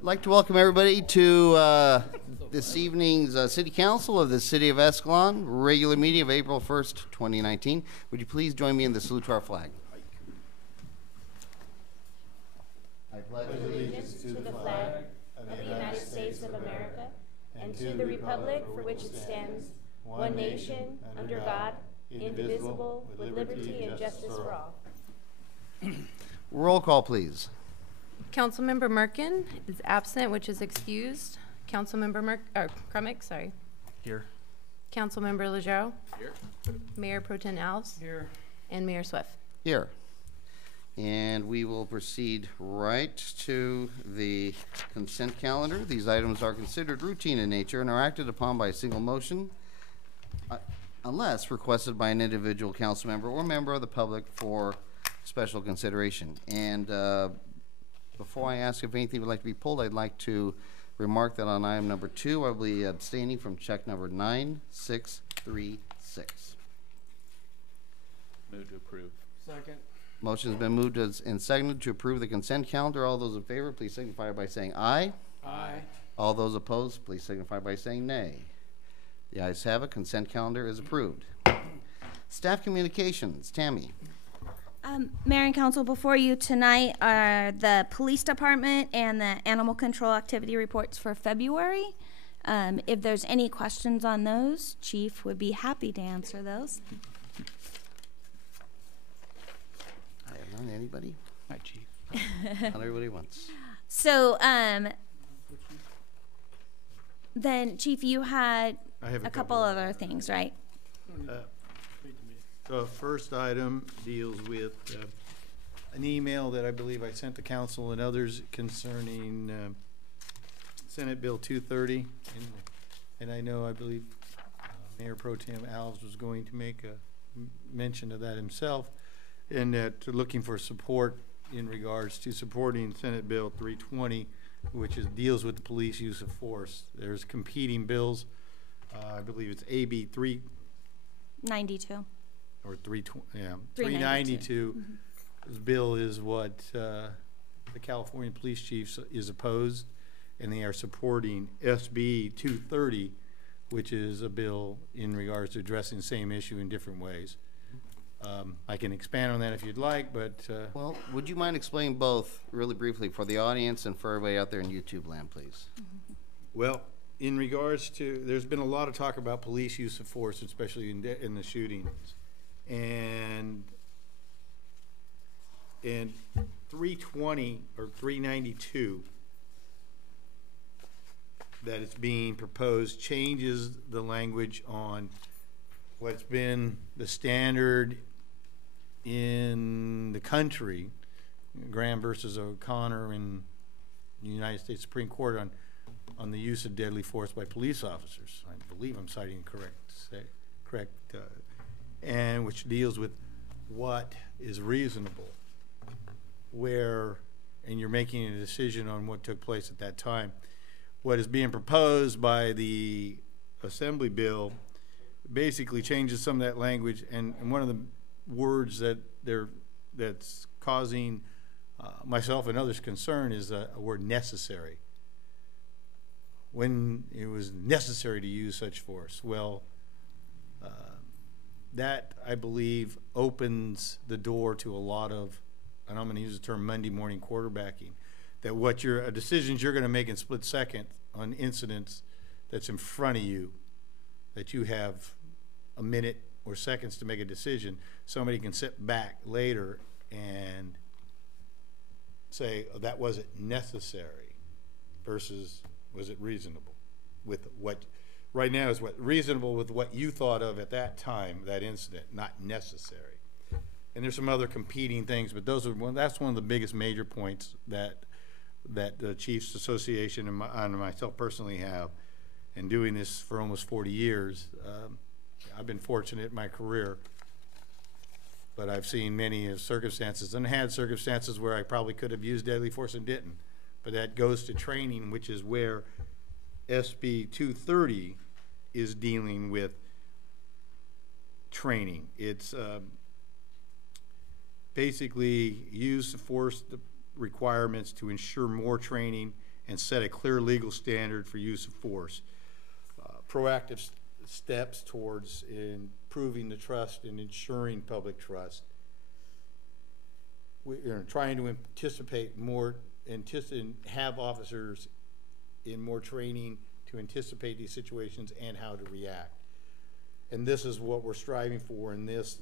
I'd like to welcome everybody to this evening's City Council of the City of Escalon, regular meeting of April 1st, 2019. Would you please join me in the salute to our flag? I pledge allegiance to the flag of the United States of America and to the republic for which it stands, one nation, under God, indivisible, with liberty and justice for all. Roll call, please. Councilmember Merkin is absent, which is excused. Councilmember Crumick, sorry. Here. Councilmember Leggero. Here. Mayor Pro Tem Alves. Here. And Mayor Swift. Here. And we will proceed right to the consent calendar. These items are considered routine in nature and are acted upon by a single motion unless requested by an individual council member or member of the public for special consideration. And before I ask if anything would like to be pulled, I'd like to remark that on item number 2, I'll be abstaining from check number 9636. Move to approve. Second. Motion has been moved and seconded to approve the consent calendar. All those in favor, please signify by saying aye. Aye. All those opposed, please signify by saying nay. The ayes have it. Consent calendar is approved. Staff communications. Tammy. Mayor and Council, before you tonight are the police department and the animal control activity reports for February. If there's any questions on those, Chief would be happy to answer those. I have none. Anybody? Hi, Chief. Not everybody wants. So, then Chief, you had a couple other things, right? The first item deals with an email that I believe I sent to council and others concerning Senate Bill 230. And I know, I believe Mayor Pro Tem Alves was going to make a mention of that himself, and that looking for support in regards to supporting Senate Bill 320, which deals with the police use of force. There's competing bills. I believe it's AB 392. Or 392. Mm-hmm. This bill is what the California police chief is opposed, and they are supporting SB 230, which is a bill in regards to addressing the same issue in different ways. I can expand on that if you'd like, but well, would you mind explaining both really briefly for the audience and for everybody out there in YouTube land, please? Mm-hmm. Well, in regards to, there's been a lot of talk about police use of force, especially in the shootings. And 320 or 392 that is being proposed changes the language on what's been the standard in the country, Graham versus O'Connor in the United States Supreme Court on the use of deadly force by police officers. I believe I'm citing correct, and which deals with what is reasonable, where, and you're making a decision on what took place at that time. What is being proposed by the Assembly bill basically changes some of that language, and one of the words that's causing myself and others concern is a word necessary. When it was necessary to use such force. Well, that, I believe, opens the door to a lot of, and I'm going to use the term Monday morning quarterbacking, that what decisions you're going to make in split second on incidents that's in front of you, that you have a minute or seconds to make a decision, somebody can sit back later and say, oh, that wasn't necessary versus was it reasonable with what right now is what reasonable with what you thought of at that time, that incident, not necessary. And there's some other competing things, but that's one of the biggest major points that the Chiefs Association and myself personally have. And doing this for almost 40 years, I've been fortunate in my career, but I've seen many circumstances and had circumstances where I probably could have used deadly force and didn't. But that goes to training, which is where SB 230 is dealing with training. It's basically use the force requirements to ensure more training and set a clear legal standard for use of force. Proactive steps towards improving the trust and ensuring public trust. We're trying to anticipate more, have officers in more training to anticipate these situations and how to react. And this is what we're striving for in this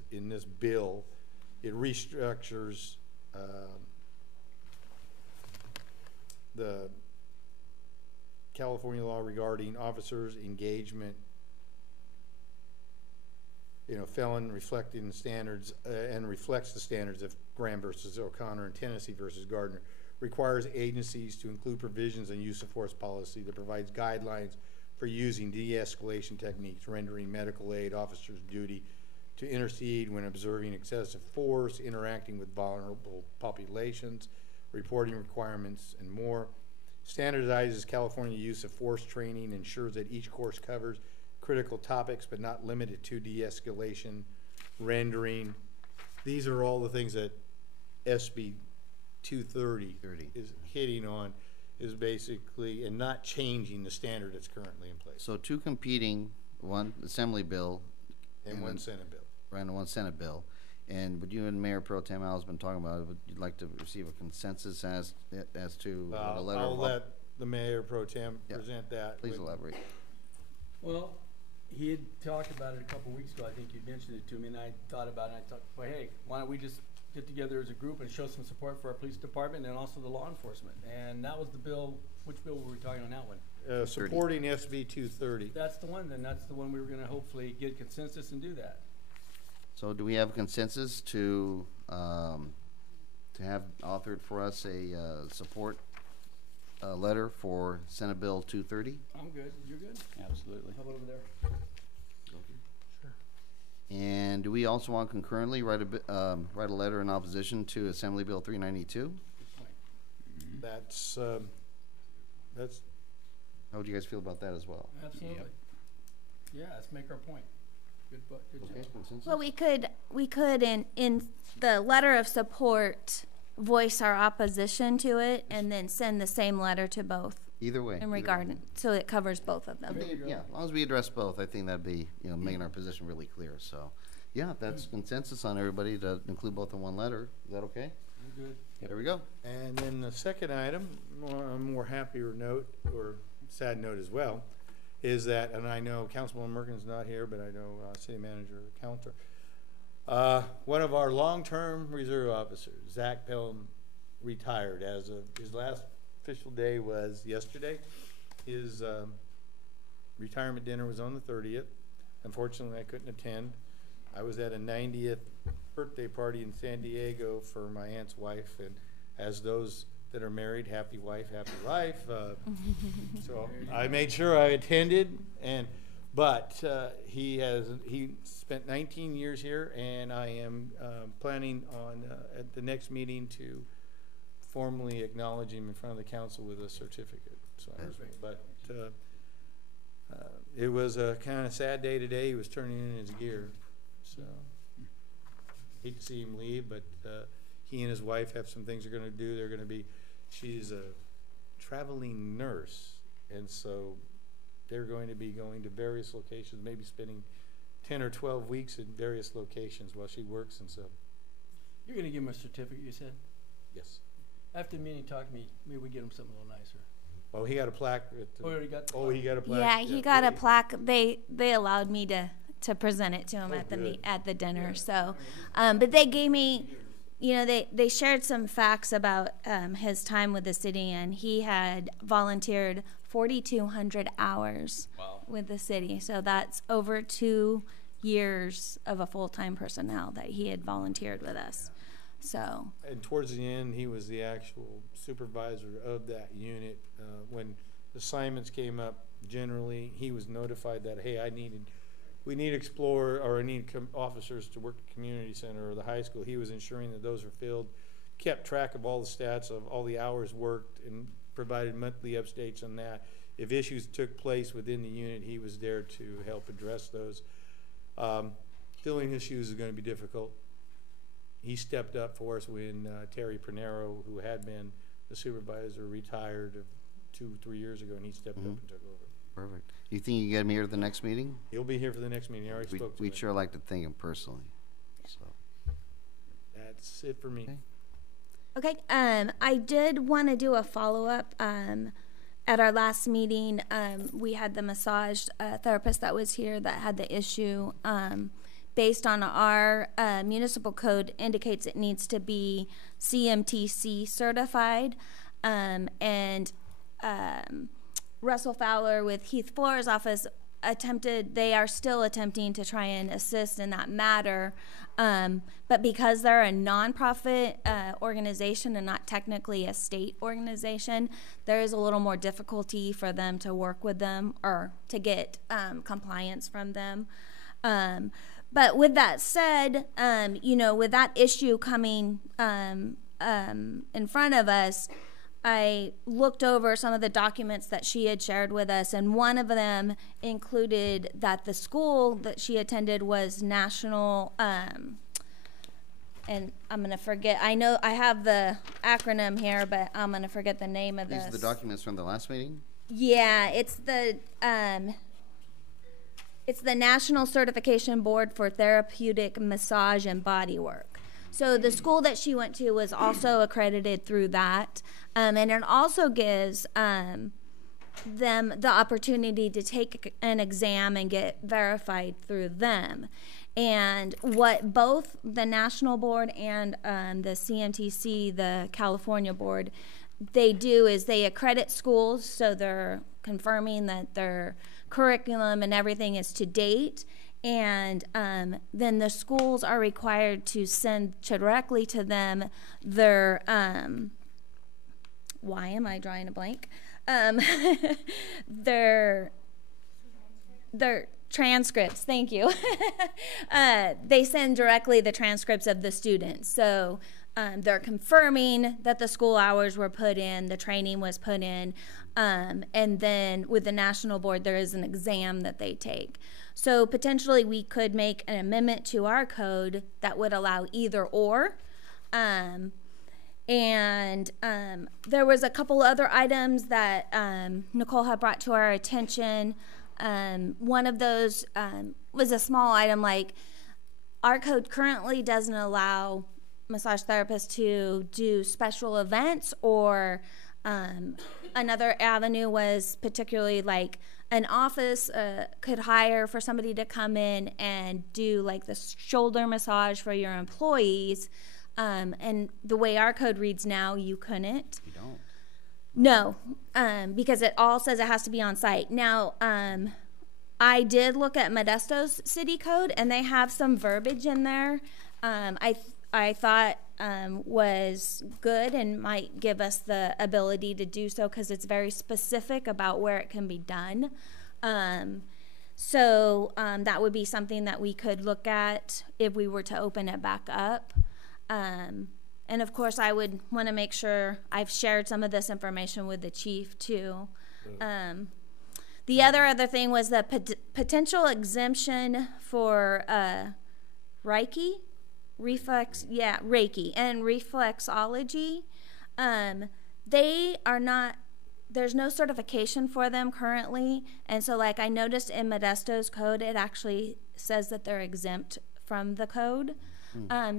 bill. It restructures the California law regarding officers' engagement, felon reflecting the standards and reflects the standards of Graham versus O'Connor and Tennessee versus Gardner. Requires agencies to include provisions in use of force policy that provides guidelines for using de-escalation techniques, rendering medical aid officers' duty to intercede when observing excessive force, interacting with vulnerable populations, reporting requirements, and more. Standardizes California use of force training, ensures that each course covers critical topics but not limited to de-escalation, rendering. These are all the things that SB 230 is hitting on, is basically, and not changing the standard that's currently in place. So two competing, one Assembly bill. And one Senate bill. Right, and one Senate bill. And would you and Mayor Pro Tem Al has been talking about, would you like to receive a consensus as to a letter I'll of... let the Mayor Pro Tem Yeah. present that. Please elaborate. Well, he had talked about it a couple weeks ago. I think you mentioned it to me, and I thought about it. And I thought, well, hey, why don't we just get together as a group and show some support for our police department and also the law enforcement? And that was the bill. Which bill were we talking on that one? Supporting SB 230. That's the one. Then that's the one we were going to hopefully get consensus and do that. So do we have consensus to have authored for us a support letter for Senate Bill 230? I'm good. You're good? Absolutely. How about over there? And do we also want concurrently write a letter in opposition to Assembly Bill 392? That's How would you guys feel about that as well? Absolutely. Yep. Yeah, let's make our point. Good Okay, job. consensus? Well, we could in the letter of support voice our opposition to it and then send the same letter to both Either way. in regard, so it covers both of I them. think, yeah, as long as we address both, I think that'd be, making our position really clear. So, yeah, that's consensus on everybody to include both in one letter. Is that okay? I'm good. There we go. And then the second item, a more happier note, or sad note as well, is that, and I know Councilman Merkin's not here, but I know City Manager Counter. One of our long-term reserve officers, Zach Pelham, retired as of his last official day was yesterday. His retirement dinner was on the 30th. Unfortunately, I couldn't attend. I was at a 90th birthday party in San Diego for my aunt's wife, and as those that are married, happy wife, happy life. So I made sure I attended, but he spent 19 years here, and I am planning on at the next meeting to formally acknowledge him in front of the council with a certificate. So, but it was a kind of sad day today. He was turning in his gear, so hate to see him leave, but he and his wife have some things they're going to do. They're going to be, she's a traveling nurse, and so they're going to be going to various locations, maybe spending 10 or 12 weeks in various locations while she works, and so. You're going to give him a certificate, you said? Yes. After the meeting, talk to me. Maybe we get him something a little nicer. Oh, he got a plaque. At the, Oh, he already got the he got a plaque. Yeah, he got a plaque. They allowed me to present it to him at the good. at the dinner. So, but they gave me, they shared some facts about his time with the city, and he had volunteered 4,200 hours with the city. So that's over 2 years of a full-time personnel that he had volunteered with us. So. And towards the end, he was the actual supervisor of that unit. When assignments came up, generally, he was notified that, hey, we need Explorer, or I need officers to work at the community center or the high school. He was ensuring that those were filled, kept track of all the stats of all the hours worked, and provided monthly updates on that. If issues took place within the unit, he was there to help address those. Filling his shoes is going to be difficult. He stepped up for us when Terry Pinero, who had been the supervisor, retired 2-3 years ago, and he stepped up and took over. Perfect. You think you can get him here to the next meeting? He'll be here for the next meeting. I already spoke to him. We'd sure like to thank him personally. So. That's it for me. Okay, I did want to do a follow-up. At our last meeting, we had the massage therapist that was here that had the issue. Based on our municipal code, indicates it needs to be CMTC certified. And Russell Fowler with Heath Flores' office they are still attempting to try and assist in that matter. But because they're a nonprofit organization and not technically a state organization, there is a little more difficulty for them to work with them or to get compliance from them. But with that said, with that issue coming in front of us, I looked over some of the documents that she had shared with us, and one of them included that the school that she attended was national, and I'm going to forget. I know I have the acronym here, but I'm going to forget the name of this. These are the documents from the last meeting? Yeah, it's the National Certification Board for Therapeutic Massage and Body Work. So the school that she went to was also accredited through that. And it also gives them the opportunity to take an exam and get verified through them. And what both the national board and the CMTC, the California board, they do is they accredit schools, so they're confirming that their curriculum and everything is to date. And then the schools are required to send directly to them their why am I drawing a blank? Their transcripts. Thank you. They send directly the transcripts of the students. So they're confirming that the school hours were put in, the training was put in, and then with the national board, there is an exam that they take. So potentially we could make an amendment to our code that would allow either or. There was a couple other items that Nicole had brought to our attention. One of those was a small item, like our code currently doesn't allow massage therapists to do special events, or another avenue was particularly like an office could hire for somebody to come in and do like the shoulder massage for your employees. And the way our code reads now, you couldn't. You don't? No, because it all says it has to be on site. Now, I did look at Modesto's city code, and they have some verbiage in there I thought was good and might give us the ability to do so, because it's very specific about where it can be done. So that would be something that we could look at if we were to open it back up. And of course, I would want to make sure I've shared some of this information with the chief too. The other thing was the potential exemption for Reiki and reflexology. They are not, there's no certification for them currently, and so like I noticed in Modesto's code, it actually says that they're exempt from the code.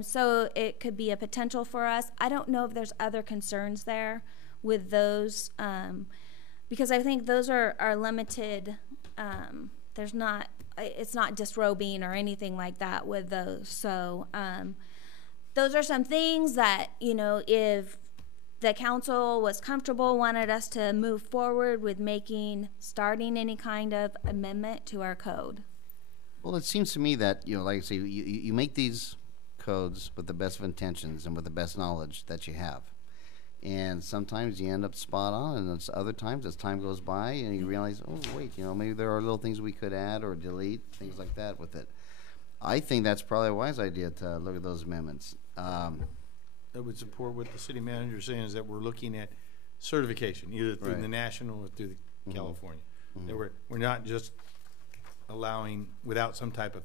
So it could be a potential for us. I don't know if there's other concerns there with those, because I think those are limited. There's not, it's not disrobing or anything like that with those. So those are some things that, you know, if the council was comfortable, wanted us to move forward with starting any kind of amendment to our code. Well, it seems to me that, you know, like I say, you make these codes with the best of intentions and with the best knowledge that you have. And sometimes you end up spot on, and other times as time goes by and you realize, oh, wait, you know, maybe there are little things we could add or delete, things like that with it. I think that's probably a wise idea to look at those amendments. I would support what the city manager is saying, is that we're looking at certification, either through the national or through the California. That we're not just allowing without some type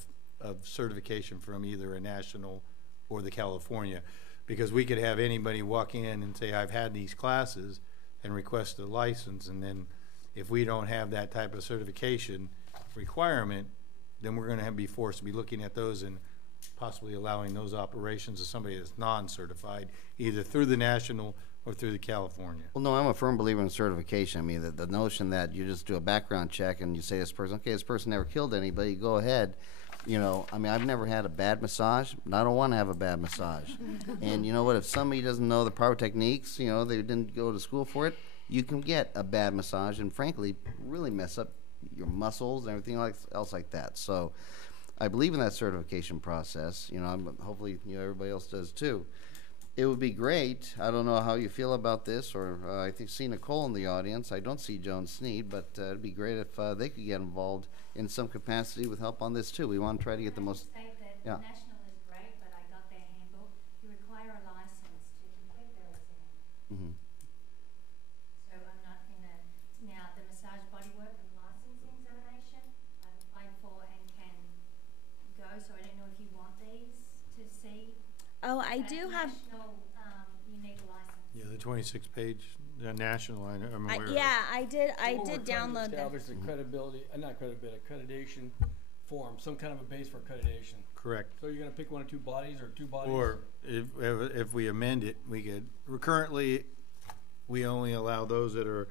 of certification from either a national or the California, because we could have anybody walk in and say, I've had these classes, and request a license, and then if we don't have that type of certification requirement, then we're gonna be forced to be looking at those and possibly allowing those operations to somebody that's non-certified, either through the national or through the California. Well, no, I'm a firm believer in certification. I mean, the notion that you just do a background check and you say this person, okay, this person never killed anybody, go ahead. You know, I mean, I've never had a bad massage, and I don't want to have a bad massage. And you know what, if somebody doesn't know the proper techniques, you know, they didn't go to school for it, you can get a bad massage and frankly really mess up your muscles and everything else like that. So I believe in that certification process. You know, hopefully, you know, everybody else does too. It would be great. I don't know how you feel about this, or I think see Nicole in the audience. I don't see Joan Sneed, but it'd be great if they could get involved in some capacity with help on this too. We want to try to get the most. Yeah. National is great, but I got their handbook. You require a license to complete their exam. Mm-hmm. So I'm not in a, now the massage bodywork and licensing examination I've applied for and can go, so I don't know if you want these to see. Oh, I But do have. National, you need a license. Yeah, the 26-page, the national, I'm aware of. Yeah, I did. I What we're did trying to download them. Establish the credibility, not credibility, accreditation form, some kind of a base for accreditation. Correct. So you're gonna pick one or two bodies, or two bodies? Or if we amend it, we could, currently, we only allow those that are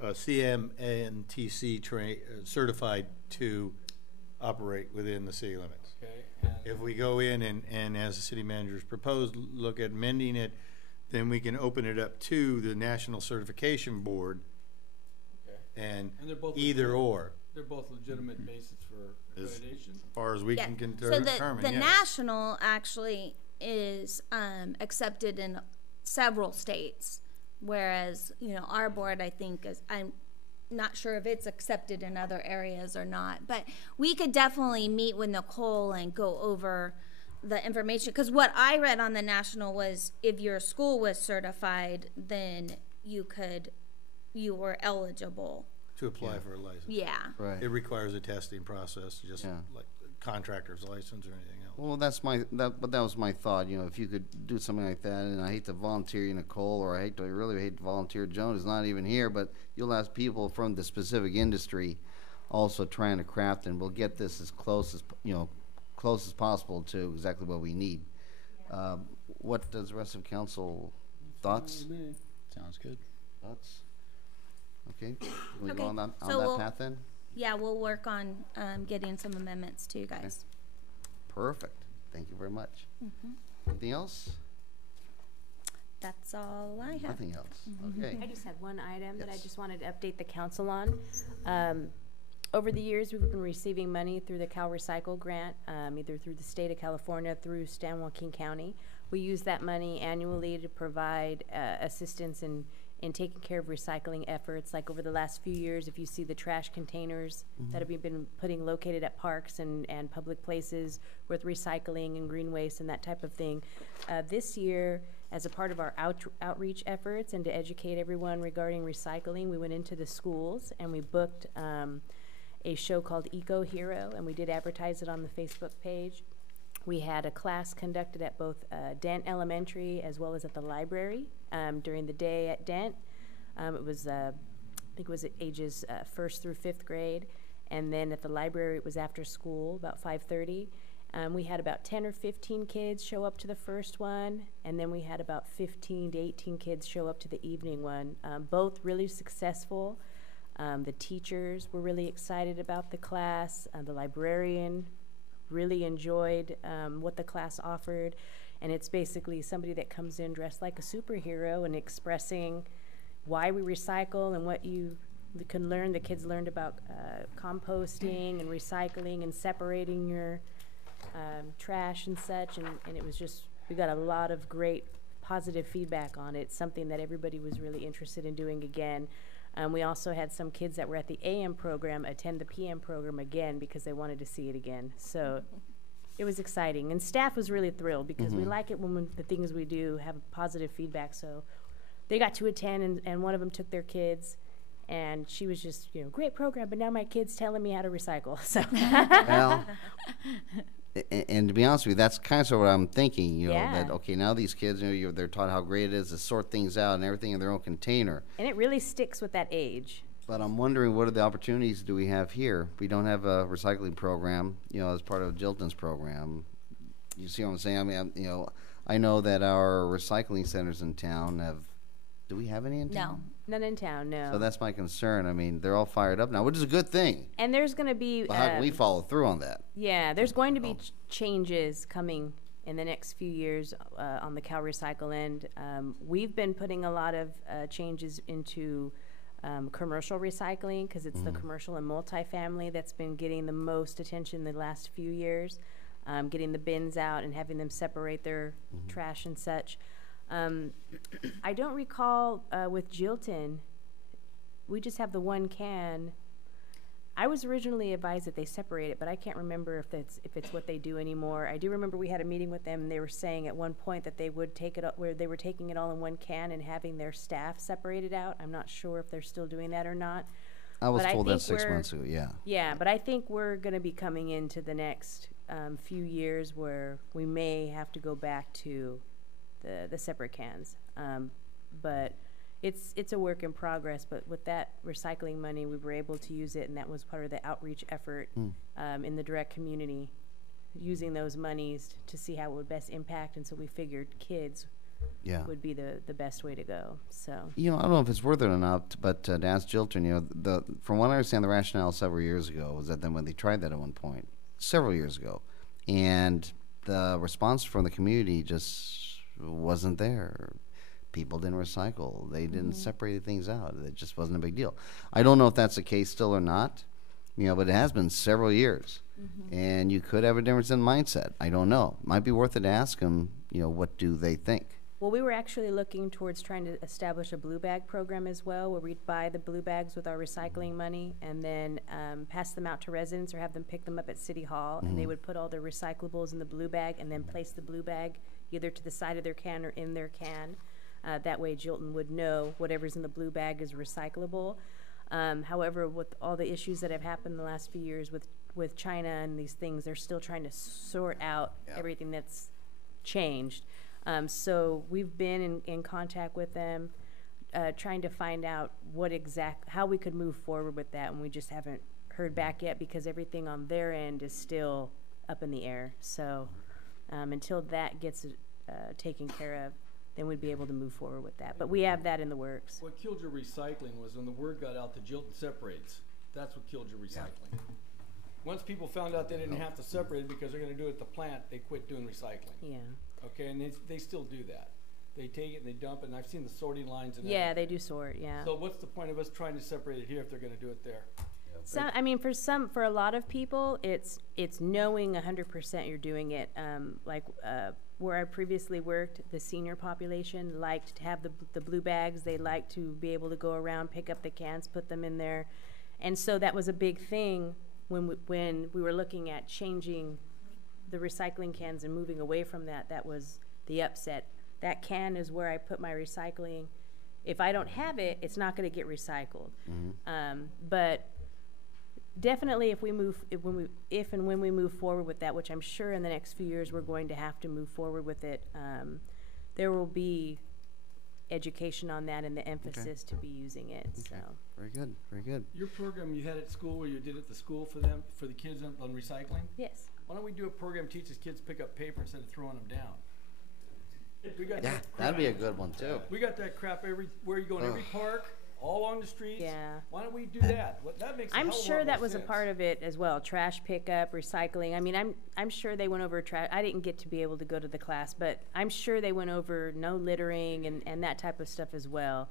CMNTC certified to operate within the city limits. Okay, and If we go in and as the city manager's proposed, look at amending it, then we can open it up to the National Certification Board okay. and And they're both either legitimate- or, They're both legitimate bases for Is- accreditation? as far as we Yeah. can So determine, the yes. national actually is accepted in several states, whereas you know our board, I think, is I'm not sure if it's accepted in other areas or not. But we could definitely meet with Nicole and go over the information, because what I read on the national was if your school was certified, then you were eligible. To apply for a license. Yeah. Right. It requires a testing process, just Yeah. like contractor's license or anything else. Well, but that was my thought. You know, if you could do something like that, and I hate to volunteer you, Nicole, or I really hate to volunteer Joan, who's not even here, but you'll ask people from the specific industry also trying to craft, and we'll get this as close as possible to exactly what we need. What does the rest of council thoughts? Sounds good. Thoughts? Okay, can we Okay, go on that so we'll- path then? Yeah, we'll work on getting some amendments to you guys. Perfect. Thank you very much. Anything else? That's all I have. Nothing else. Okay. I just had one item that I Yes. just wanted to update the council on. Over the years, we've been receiving money through the Cal Recycle grant, either through the state of California, through San Joaquin County. We use that money annually to provide assistance in taking care of recycling efforts. Like over the last few years, if you see the trash containers that have been putting located at parks and public places with recycling and green waste and that type of thing. This year, as a part of our outreach efforts and to educate everyone regarding recycling, we went into the schools and we booked a show called Eco Hero, and we did advertise it on the Facebook page. We had a class conducted at both Dent Elementary as well as at the library during the day at Dent. It was, I think it was at ages 1st through 5th grade. And then at the library, it was after school, about 5:30. We had about 10 or 15 kids show up to the first one, and then we had about 15 to 18 kids show up to the evening one. Both really successful. The teachers were really excited about the class. The librarian really enjoyed what the class offered. And it's basically somebody that comes in dressed like a superhero and expressing why we recycle and what you can learn. The kids learned about composting and recycling and separating your trash and such. And it was just, we got a lot of great positive feedback on it, something that everybody was really interested in doing again. We also had some kids that were at the AM program attend the PM program again because they wanted to see it again. So it was exciting. And staff was really thrilled because we like it when the things we do have positive feedback. So they got to attend, and one of them took their kids. And she was just, great program, but now my kid's telling me how to recycle. So Well, And to be honest with you, that's kind of what I'm thinking, you know, that, Yeah. okay, now these kids, you know, they're taught how great it is to sort things out and everything in their own container. And it really sticks with that age. But I'm wondering, what are the opportunities do we have here? We don't have a recycling program, you know, as part of Jilton's program. You see what I'm saying? I mean, you know, I know that our recycling centers in town have, do we have any in No. town? None in town, no. So that's my concern. I mean, they're all fired up now, which is a good thing. And there's going to be, But how can we follow through on that? yeah, there's going to be changes coming in the next few years on the Cal Recycle end. We've been putting a lot of changes into commercial recycling because it's the commercial and multifamily that's been getting the most attention the last few years. Getting the bins out and having them separate their trash and such. I don't recall with Jilton, we just have the one can. I was originally advised that they separate it, but I can't remember if it's what they do anymore. I do remember we had a meeting with them, and they were saying at one point that they would take it up, where they were taking it all in one can and having their staff separated out. I'm not sure if they're still doing that or not. I was But I told that think 6 months ago, yeah. Yeah, but I think we're going to be coming into the next few years where we may have to go back to the separate cans. But it's a work in progress. But with that recycling money, we were able to use it, and that was part of the outreach effort in the direct community, using those monies to see how it would best impact. And so we figured kids Yeah. would be the best way to go. So You know, I don't know if it's worth it or not, but to ask Jilton, you know, from what I understand, the rationale several years ago was that then when they tried that at one point, several years ago, and the response from the community just wasn't there. People didn't recycle. They didn't separate things out. It just wasn't a big deal. I don't know if that's the case still or not, you know, but it has been several years. And you could have a difference in mindset. I don't know. Might be worth it to ask them, you know, what do they think? well, we were actually looking towards trying to establish a blue bag program as well, where we'd buy the blue bags with our recycling money and then pass them out to residents or have them pick them up at City Hall, and they would put all their recyclables in the blue bag and then place the blue bag either to the side of their can or in their can. That way Jilton would know whatever's in the blue bag is recyclable. However, with all the issues that have happened in the last few years with China and these things, they're still trying to sort out everything that's changed. So we've been in contact with them, trying to find out how we could move forward with that, and we just haven't heard back yet because everything on their end is still up in the air. So until that gets taken care of, then we'd be able to move forward with that. But we have that in the works. What killed your recycling was when the word got out that Jilton separates. That's what killed your recycling. Once people found out they didn't have to separate it because they're going to do it at the plant, they quit doing recycling. Yeah. Okay, and they still do that. They take it and they dump it, and I've seen the sorting lines and Yeah, everything. they do sort, yeah. So what's the point of us trying to separate it here if they're going to do it there? I mean, for a lot of people, it's knowing 100% you're doing it. Where I previously worked, the senior population liked to have the blue bags. They liked to be able to go around, pick up the cans, put them in there, and so that was a big thing when we were looking at changing the recycling cans and moving away from that. That was the upset. That can is where I put my recycling. If I don't have it, it's not going to get recycled. But definitely, if and when we move forward with that, which I'm sure in the next few years we're going to have to move forward with it, there will be education on that and the emphasis to be using it. So Very good, very good. Your program you had at school where you did at the school for the kids on recycling? yes, Why don't we do a program teaches kids pick up paper instead of throwing them down? We got Yeah, that that'd crap. be a good one too. We got that crap everywhere you go in every park, all along the streets. Yeah. Why don't we do that? That makes a I'm hell of a sure lot that more was a sense. part of it as well. Trash pickup, recycling. I mean, I'm sure they went over trash. I didn't get to be able to go to the class, but I'm sure they went over no littering and that type of stuff as well.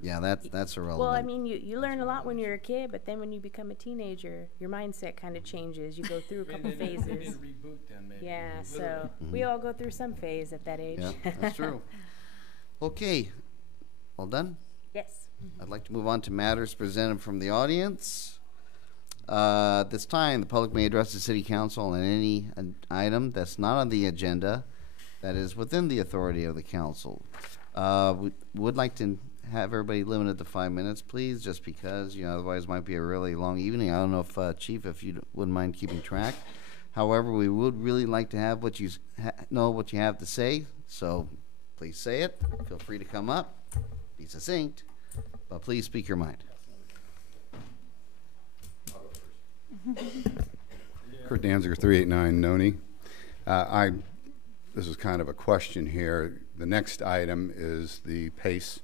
Yeah, that's irrelevant. Well, I mean, you learn a lot when you're a kid, but then when you become a teenager, your mindset kind of changes. You go through a couple They need phases. to reboot then, maybe. Yeah, Literally. so we all go through some phase at that age. Yeah, that's true. Okay, all done? Yes. I'd like to move on to matters presented from the audience. This time, the public may address the city council on any item that's not on the agenda that is within the authority of the council. We would like to have everybody limited to 5 minutes, please, just because, otherwise it might be a really long evening. I don't know if, Chief, if you wouldn't mind keeping track. However, we would really like to have know what you have to say, so please say it. Feel free to come up, be succinct, but please speak your mind. Kurt Danziger, 389 Noni. This is kind of a question here. The next item is the PACE,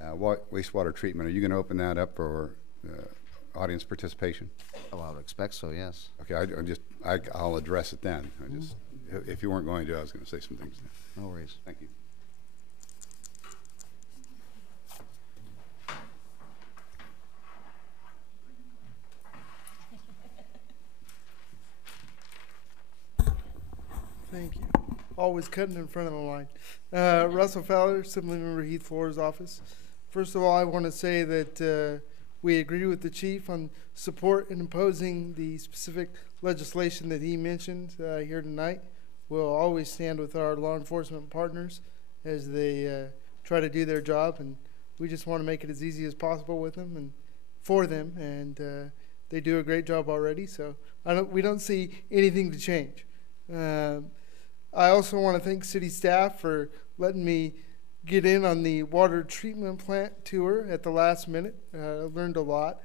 wastewater treatment. Are you going to open that up for audience participation? Oh, I would expect so, yes. Okay, I'll address it then. If you weren't going to, I was going to say some things. No worries. Thank you. Thank you. Always cutting in front of the line. Russell Fowler, Assembly Member Heath Floor's office. First of all, I want to say that we agree with the chief on support in imposing the specific legislation that he mentioned here tonight. We'll always stand with our law enforcement partners as they try to do their job, and we just want to make it as easy as possible with them and for them. And they do a great job already, so we don't see anything to change. I also want to thank city staff for letting me get in on the water treatment plant tour at the last minute. Learned a lot.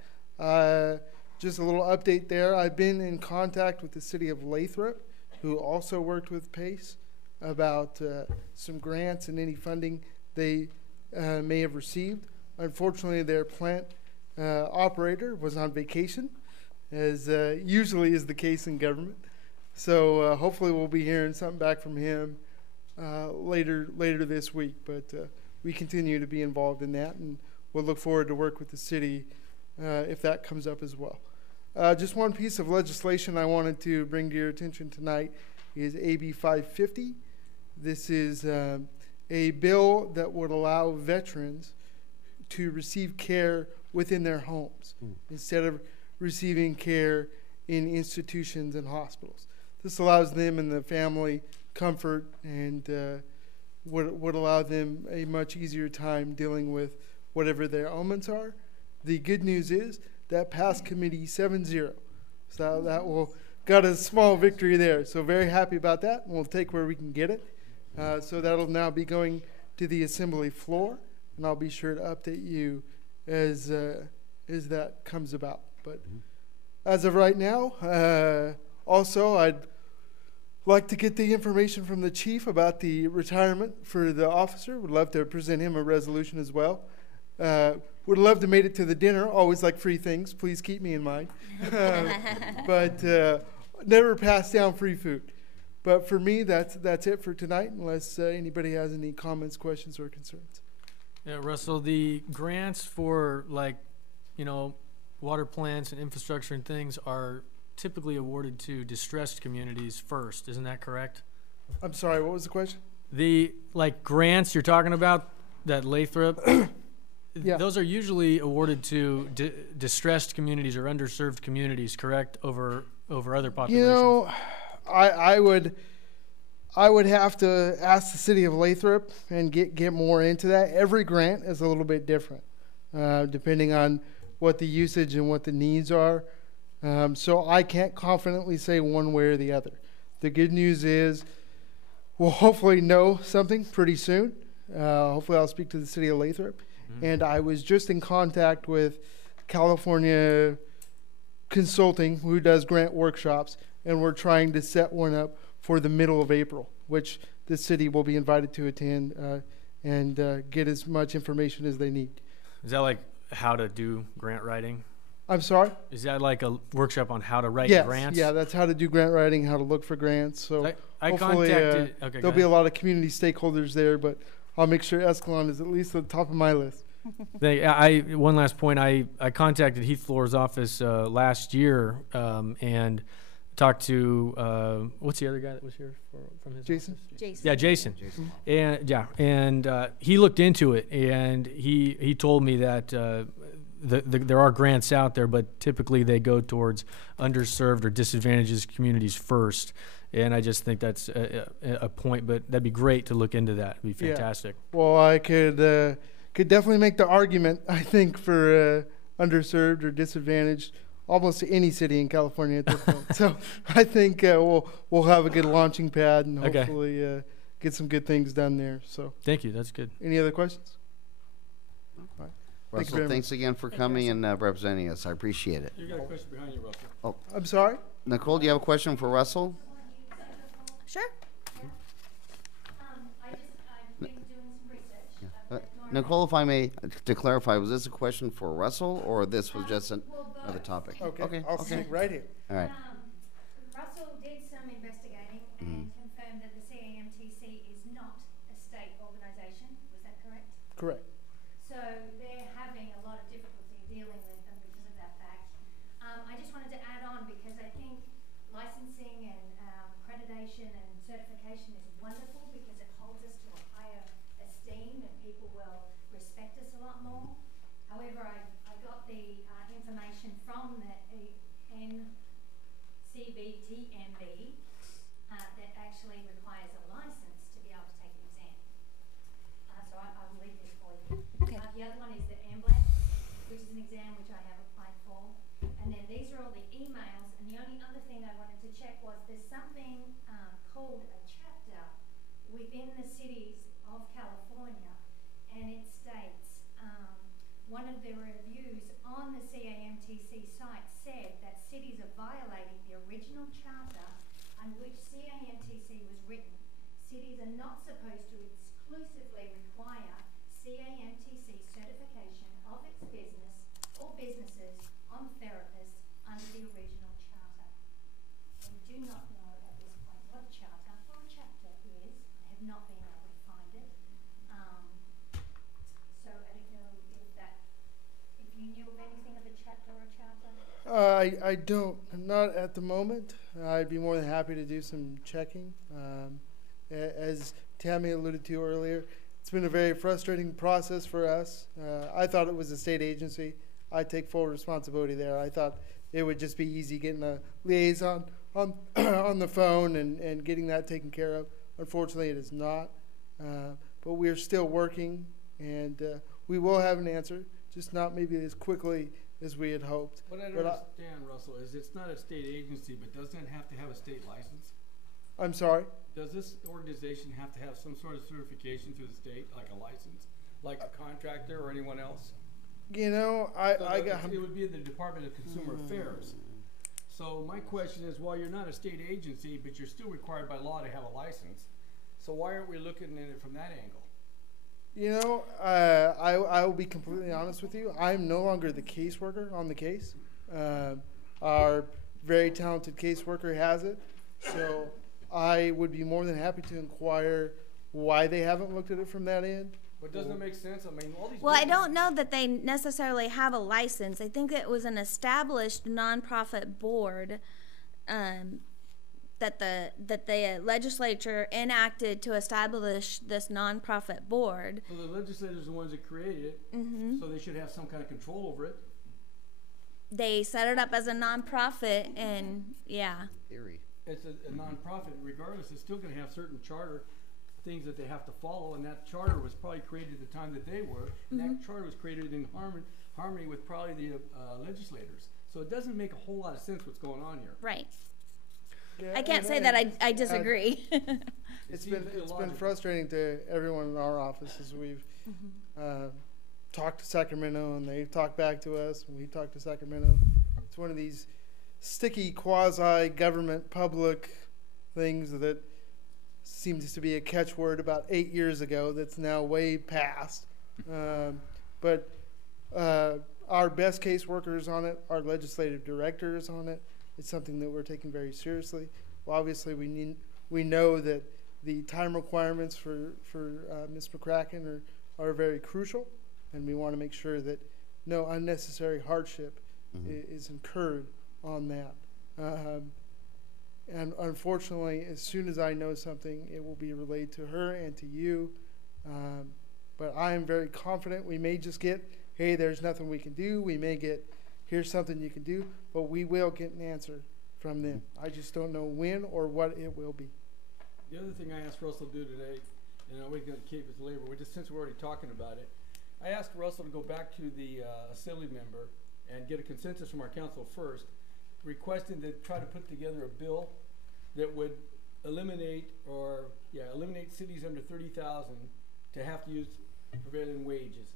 Just a little update there. I've been in contact with the city of Lathrop, who also worked with PACE, about some grants and any funding they may have received. Unfortunately, their plant operator was on vacation, as usually is the case in government. So hopefully we'll be hearing something back from him later this week. But we continue to be involved in that, and we'll look forward to work with the city if that comes up as well. Just one piece of legislation I wanted to bring to your attention tonight is AB 550. This is a bill that would allow veterans to receive care within their homes instead of receiving care in institutions and hospitals. This allows them and the family comfort and would allow them a much easier time dealing with whatever their ailments are. The good news is that passed committee 7-0. So that got a small victory there. So very happy about that, and we'll take where we can get it. So that'll now be going to the assembly floor, and I'll be sure to update you as that comes about. But as of right now, also I'd like to get the information from the chief about the retirement for the officer. Would love to present him a resolution as well. Would love to make it to the dinner. Always like free things. Please keep me in mind. But never pass down free food. But for me, that's it for tonight, unless anybody has any comments, questions, or concerns. Yeah, Russell, the grants for water plants and infrastructure and things are typically awarded to distressed communities first. Isn't that correct? I'm sorry, what was the question? The grants you're talking about, that Lathrop, yeah. Those are usually awarded to distressed communities or underserved communities, correct? Over other populations. I would have to ask the city of Lathrop and get more into that. Every grant is a little bit different, depending on what the usage and what the needs are. So I can't confidently say one way or the other. The good news is we'll hopefully know something pretty soon. Hopefully I'll speak to the city of Lathrop. And I was just in contact with California Consulting, who does grant workshops, and we're trying to set one up for the middle of April, which the city will be invited to attend and get as much information as they need. Is that like how to do grant writing? I'm sorry? Is that like a workshop on how to write grants? Yeah, that's how to do grant writing, how to look for grants. So I hopefully contacted, there'll be a lot of community stakeholders there, but I'll make sure Escalon is at least at the top of my list. One last point, I contacted Heath Floor's office last year and talked to, what's the other guy that was here from his Jason? office? Jason. Yeah, Jason. And he looked into it, and he told me that there are grants out there, but typically they go towards underserved or disadvantaged communities first. And I just think that's a point, but that'd be great to look into that. It'd be fantastic. Yeah. Well, I could definitely make the argument, I think, for underserved or disadvantaged almost to any city in California at this point. So I think we'll have a good launching pad and Okay. hopefully get some good things done there. So Thank you. That's good. any other questions? All right. Thank you Russell, very thanks again for coming and representing us. I appreciate it. You got a question behind you, Russell. I'm sorry. Nicole, do you have a question for Russell? Sure. I've been doing some research. Nicole, if I may, to clarify, was this a question for Russell, or this was just Well, another both. topic? Okay. I'll okay. sit right here. All right. Russell did some investigating and confirmed that the CAMTC is not a state organisation. Was that correct? Correct. So they're having a lot of difficulty dealing with them because of that fact. I just wanted to add on because I think licensing and accreditation and certification is wonderful because it holds us to a higher esteem and people will respect us a lot more. However, I got the information from the NCBTMB that actually requires a license to be able to take an exam. So I will read this for you. Okay. The other one is the AMBLAC, which is an exam which I have applied for. And then these are all the emails. And the only other thing I wanted to check was there's something called a chapter within the cities of California. And it states, one of the reviews on the CAMTC site said that cities are violating the original charter on which CAMTC was written. Cities are not supposed to exclusively require CAMTC certification of its business or businesses on therapists under the original charter. We do not know at this point what a charter or a chapter is. I have not been able to find it. So I don't know if you knew of anything of a chapter or a charter? I don't, not at the moment. I'd be more than happy to do some checking. As Tammy alluded to earlier, it's been a very frustrating process for us. I thought it was a state agency. I take full responsibility there. I thought it would just be easy getting a liaison on on the phone and getting that taken care of. Unfortunately, it is not. But we're still working, and we will have an answer, just not maybe as quickly as we had hoped. What I don't understand, Russell, is it's not a state agency, but doesn't it have to have a state license? I'm sorry? Does this organization have to have some sort of certification through the state, like a license, like a contractor or anyone else? You know, It would be in the Department of Consumer Affairs. So my question is, while you're not a state agency, but you're still required by law to have a license, so why aren't we looking at it from that angle? You know, I will be completely honest with you. I'm no longer the caseworker on the case. Our very talented caseworker has it. So I would be more than happy to inquire why they haven't looked at it from that end. But doesn't it make sense? I mean, all these. Well, I don't know that they necessarily have a license. I think it was an established nonprofit board that the legislature enacted to establish this nonprofit board. So the legislators are the ones that created it, so they should have some kind of control over it. They set it up as a nonprofit, and yeah. Theory. It's a nonprofit, regardless, it's still gonna have certain charter things that they have to follow, and that charter was probably created at the time that they were, and that charter was created in harmony with probably the legislators. So it doesn't make a whole lot of sense what's going on here. Right. Yeah, I can't and say that I disagree. It's seems been illogical. frustrating to everyone in our office as we've talked to Sacramento and they've talked back to us and we've talked to Sacramento. It's one of these sticky quasi-government public things that seems to be a catchword about 8 years ago that's now way past. But our best case workers on it, our legislative director is on it. It's something that we're taking very seriously. Well, obviously, we know that the time requirements for Ms. McCracken are very crucial, and we want to make sure that no unnecessary hardship is incurred on that. And unfortunately, as soon as I know something, it will be relayed to her and to you. But I am very confident we may just get, hey, there's nothing we can do. We may get, here's something you can do, but we will get an answer from them. I just don't know when or what it will be. The other thing I asked Russell to do today, and we're going to keep his labor, since we're already talking about it, I asked Russell to go back to the assembly member and get a consensus from our council first, requesting to try to put together a bill that would eliminate cities under 30,000 to have to use prevailing wages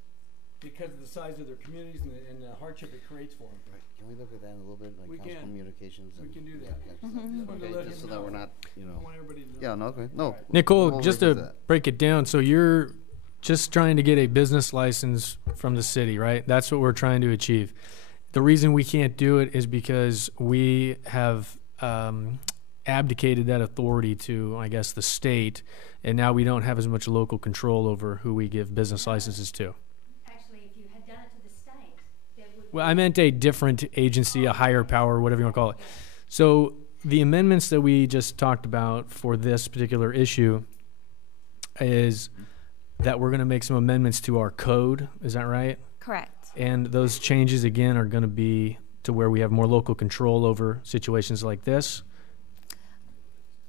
because of the size of their communities and the hardship it creates for them. Right. Can we look at that a little bit, We like council can. communications? We and- can do yeah, that. okay. Just wanted to Okay, let just so him that know. we're not, you I know. want everybody to know. Yeah, no, okay, no. Nicole, We'll just revisit to that. break it down, so you're just trying to get a business license from the city, right? That's what we're trying to achieve. The reason we can't do it is because we have abdicated that authority to, I guess, the state, and now we don't have as much local control over who we give business licenses to. Actually, if you had done it to the state, there would Well, I meant a different agency, a higher power, whatever you want to call it. So the amendments that we just talked about for this particular issue is that we're going to make some amendments to our code. Is that right? Correct. And those changes, again, are going to be to where we have more local control over situations like this.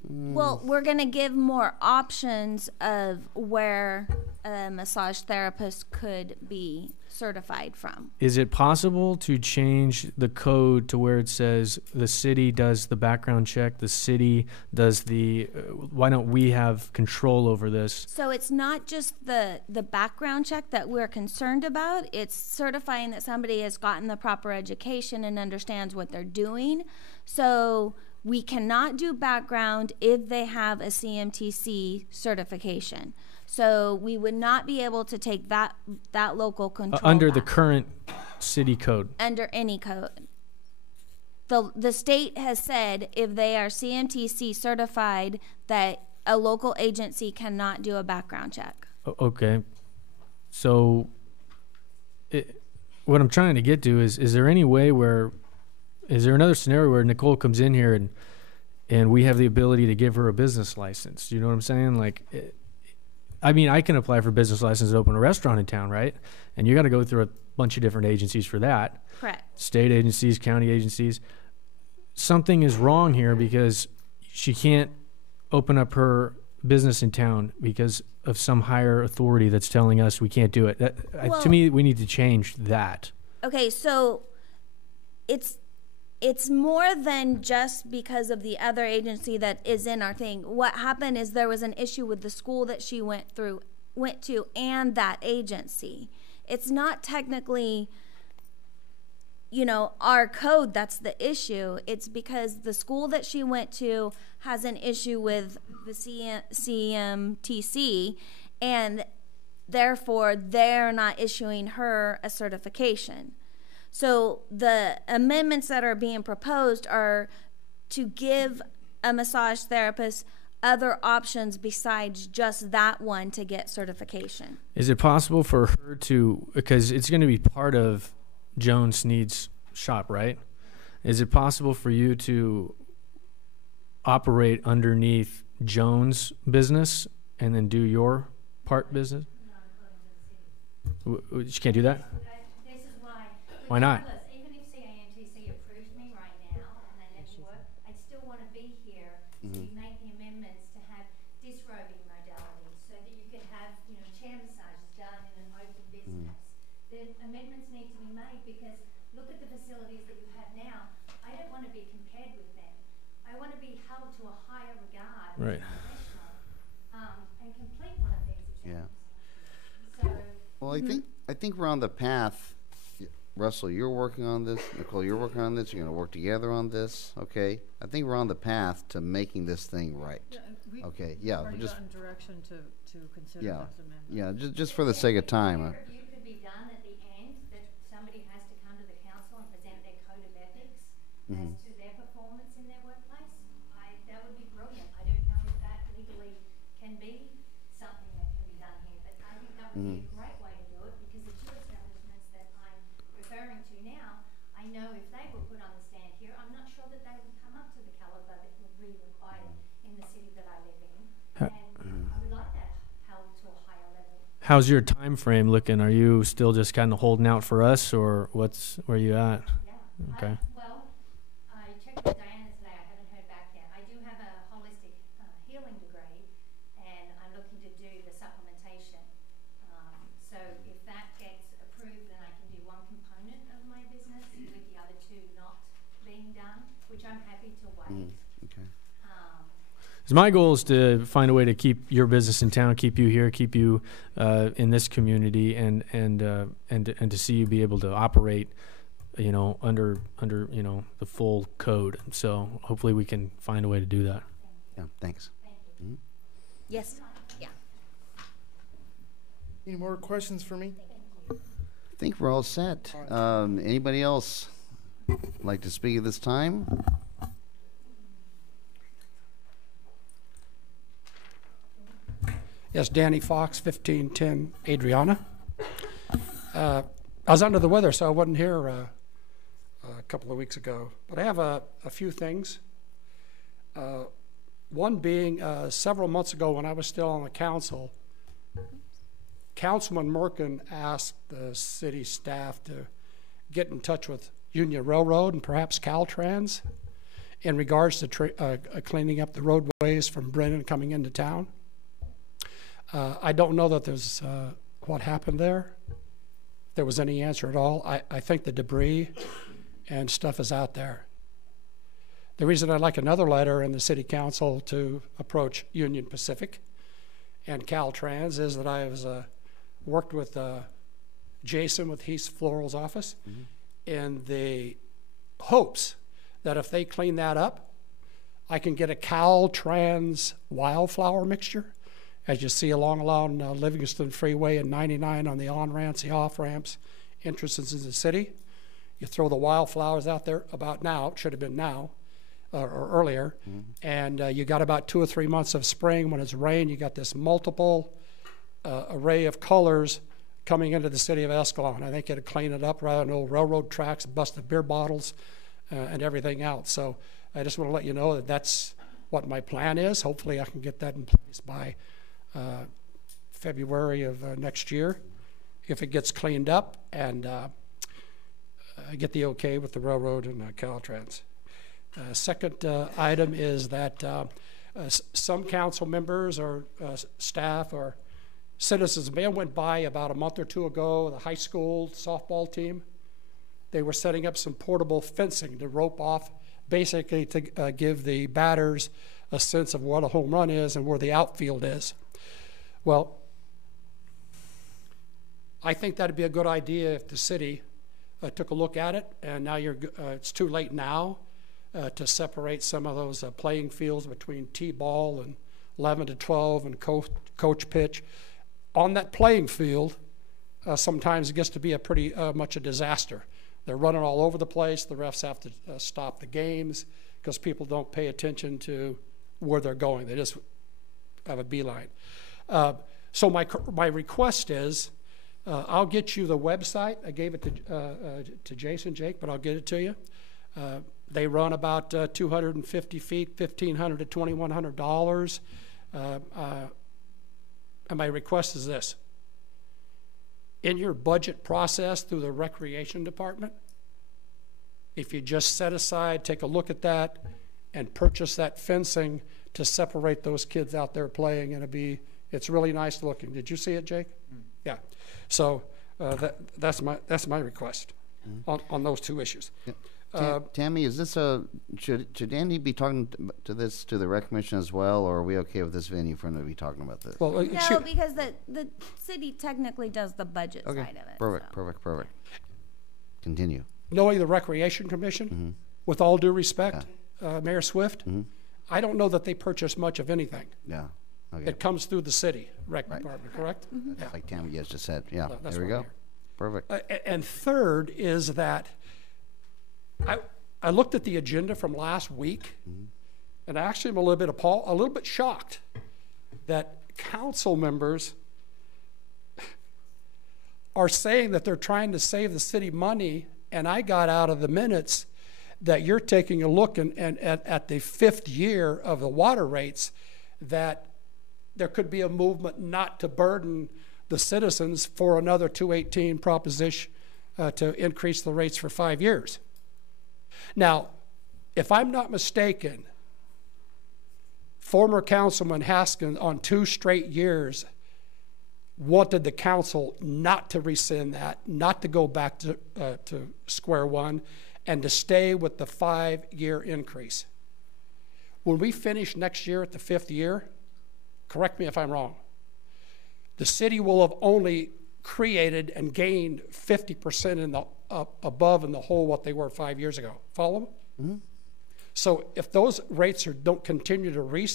Well, we're going to give more options of where a massage therapist could be certified from. Is it possible to change the code to where it says the city does the background check, the city does the, why don't we have control over this? So it's not just the background check that we're concerned about. It's certifying that somebody has gotten the proper education and understands what they're doing. So we cannot do background if they have a CMTC certification. So we would not be able to take that local control Under the back. current city code. Under any code. The state has said if they are CMTC certified that a local agency cannot do a background check. Okay. So what I'm trying to get to is there any way where, is there another scenario where Nicole comes in here and we have the ability to give her a business license? You know what I'm saying? Like, I mean, I can apply for a business license to open a restaurant in town, right? And you got to go through a bunch of different agencies for that. Correct. State agencies, county agencies. Something is wrong here because she can't open up her business in town because of some higher authority that's telling us we can't do it. To me, we need to change that. Okay, so it's more than just because of the other agency that is in our thing. What happened is there was an issue with the school that she went to and that agency. It's not technically, our code that's the issue. It's because the school that she went to has an issue with the CMTC, and therefore they're not issuing her a certification. So the amendments that are being proposed are to give a massage therapist other options besides just that one to get certification. Is it possible for her to, because it's going to be part of Joan Sneed's shop, right? Is it possible for you to operate underneath Joan's business and then do your part business? She can't do that? This is why. Why not? Regardless, even if CAMTC approves me right now and they let me work, I'd still want to be here to make the amendments to have disrobing modality so that you can have, chair massages done in an open business. The amendments need to be made because look at the facilities that you have now. I don't want to be compared with them. I want to be held to a higher regard Right. as a professional and complete one of these Yeah. exams. So. Well, I think we're on the path. Russell, you're working on this. Nicole, you're working on this. You're going to work together on this. Okay. I think we're on the path to making this thing right. Okay. Yeah. Already Just gotten direction to consider yeah. those amendments. Yeah. Just for the sake of time. If a review could be done at the end, that somebody has to come to the council and present their code of ethics as to their performance in their workplace, that would be brilliant. I don't know if that legally can be something that can be done here, but I think that would be a great way to do it because the two establishments that I'm referring to now, I know if they were put on the stand here, I'm not sure that they would come up to the caliber that would be required in the city that I live in. And I would like that held to a higher level. How's your time frame looking? Are you still just kind of holding out for us, or where you at? Yeah. Okay. I checked with Diana today. I haven't heard back yet. I do have a holistic healing degree, and I'm looking to do the supplementation. So if that gets approved, then I can do one component of my business. which I'm happy to wait. Okay. 'Cause my goal is to find a way to keep your business in town, keep you here, keep you in this community, and to see you be able to operate, under the full code. So hopefully we can find a way to do that. Yeah, thanks. Yes. Yeah. Any more questions for me? I think we're all set. Anybody else like to speak at this time? Yes, Danny Fox, 1510 Adriana. I was under the weather, so I wasn't here a couple of weeks ago. But I have a few things. One being, several months ago when I was still on the council, Councilman Merkin asked the city staff to get in touch with Union Railroad and perhaps Caltrans in regards to cleaning up the roadways from Brennan coming into town. I don't know that there's what happened there. If there was any answer at all. I think the debris and stuff is out there. The reason I'd like another letter in the city council to approach Union Pacific and Caltrans is that I was worked with Jason with Heath Floral's office in the hopes that if they clean that up, I can get a Caltrans wildflower mixture, as you see along Livingston Freeway and 99 on the on-ramps, the off-ramps, entrances into the city. You throw the wildflowers out there about now, it should have been now, or earlier, and you got about 2 or 3 months of spring. When it's rain, you got this multiple array of colors coming into the city of Escalon. I think it'd clean it up rather than old railroad tracks, busted beer bottles, and everything else. So I just want to let you know that that's what my plan is. Hopefully I can get that in place by February of next year, if it gets cleaned up and get the okay with the railroad and Caltrans. Second item is that some council members or staff or citizens may have went by about a month or two ago, the high school softball team. They were setting up some portable fencing to rope off, basically to give the batters a sense of what a home run is and where the outfield is. Well, I think that'd be a good idea if the city took a look at it, and now it's too late now to separate some of those playing fields between T-ball and 11 to 12 and coach pitch. On that playing field, sometimes it gets to be a pretty much a disaster. They're running all over the place. The refs have to stop the games because people don't pay attention to where they're going. They just have a beeline. So my request is, I'll get you the website. I gave it to Jason, Jake, but I'll get it to you. They run about 250 feet, $1,500 to $2,100. And my request is this. In your budget process through the recreation department, if you just set aside, take a look at that, and purchase that fencing to separate those kids out there playing, and it's really nice looking. Did you see it, Jake? Yeah. So that's my request on those two issues. Yeah. Tammy, is this should Andy be talking to the rec commission as well, or are we okay with this venue for him to be talking about this? No, because the city technically does the budget side of it. Perfect. Continue. Knowing the Recreation Commission, with all due respect, Mayor Swift, I don't know that they purchase much of anything. Yeah. Okay. It comes through the city rec department, correct? Yeah. Like Tammy just said. Yeah. That's there we go. Perfect. And third is that I looked at the agenda from last week, and actually I'm a little bit shocked that council members are saying that they're trying to save the city money, and I got out of the minutes that you're taking a look at the 5th year of the water rates, that there could be a movement not to burden the citizens for another 218 proposition to increase the rates for 5 years. Now, if I'm not mistaken, former Councilman Haskins on 2 straight years wanted the council not to rescind that, not to go back to square one, and to stay with the 5-year increase. When we finish next year at the 5th year, correct me if I'm wrong, the city will have only created and gained 50% in the above in the whole what they were 5 years ago. Follow? Mm-hmm. So if those rates don't continue to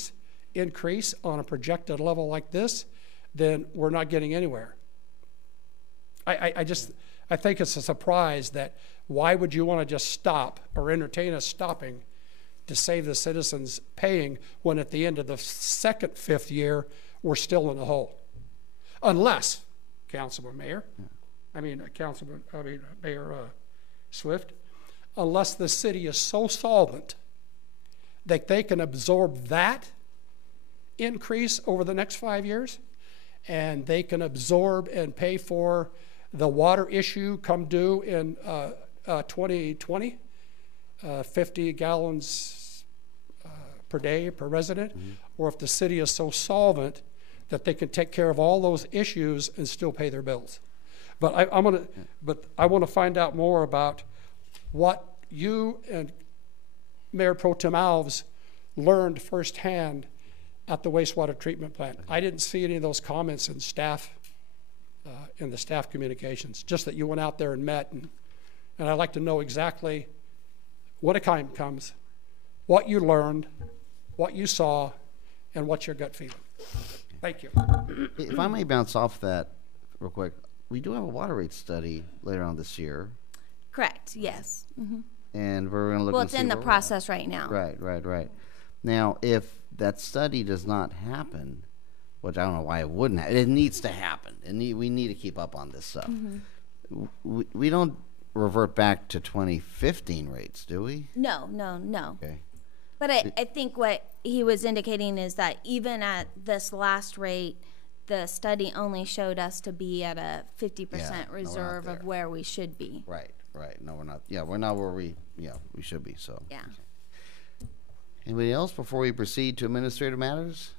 increase on a projected level like this, then we're not getting anywhere. I think it's a surprise that why would you want to just stop or entertain us stopping to save the citizens paying when at the end of the 5th year we're still in the hole? Unless, Mayor Swift, unless the city is so solvent that they can absorb that increase over the next 5 years, and they can absorb and pay for the water issue come due in 2020, 50 gallons per day per resident, or if the city is so solvent that they can take care of all those issues and still pay their bills. But I want to find out more about what you and Mayor Pro Tem Alves learned firsthand at the wastewater treatment plant. I didn't see any of those comments in the staff communications, just that you went out there and met, and I'd like to know exactly when a time comes, what you learned, what you saw, and what's your gut feeling. Thank you. If I may bounce off that real quick, we do have a water rate study later on this year, Correct, yes. Mm-hmm. and we're going to look. Well, and it's see in the where we're at. process right now. Right. Now, if that study does not happen, which I don't know why it wouldn't happen, it needs to happen, and we need to keep up on this stuff. Mm-hmm. We don't revert back to 2015 rates, do we? No. Okay. But I think what he was indicating is that even at this last rate, the study only showed us to be at a 50% reserve of where we should be. Right. No, we're not. Yeah, we're not where we should be, so. Yeah. Anybody else before we proceed to administrative matters?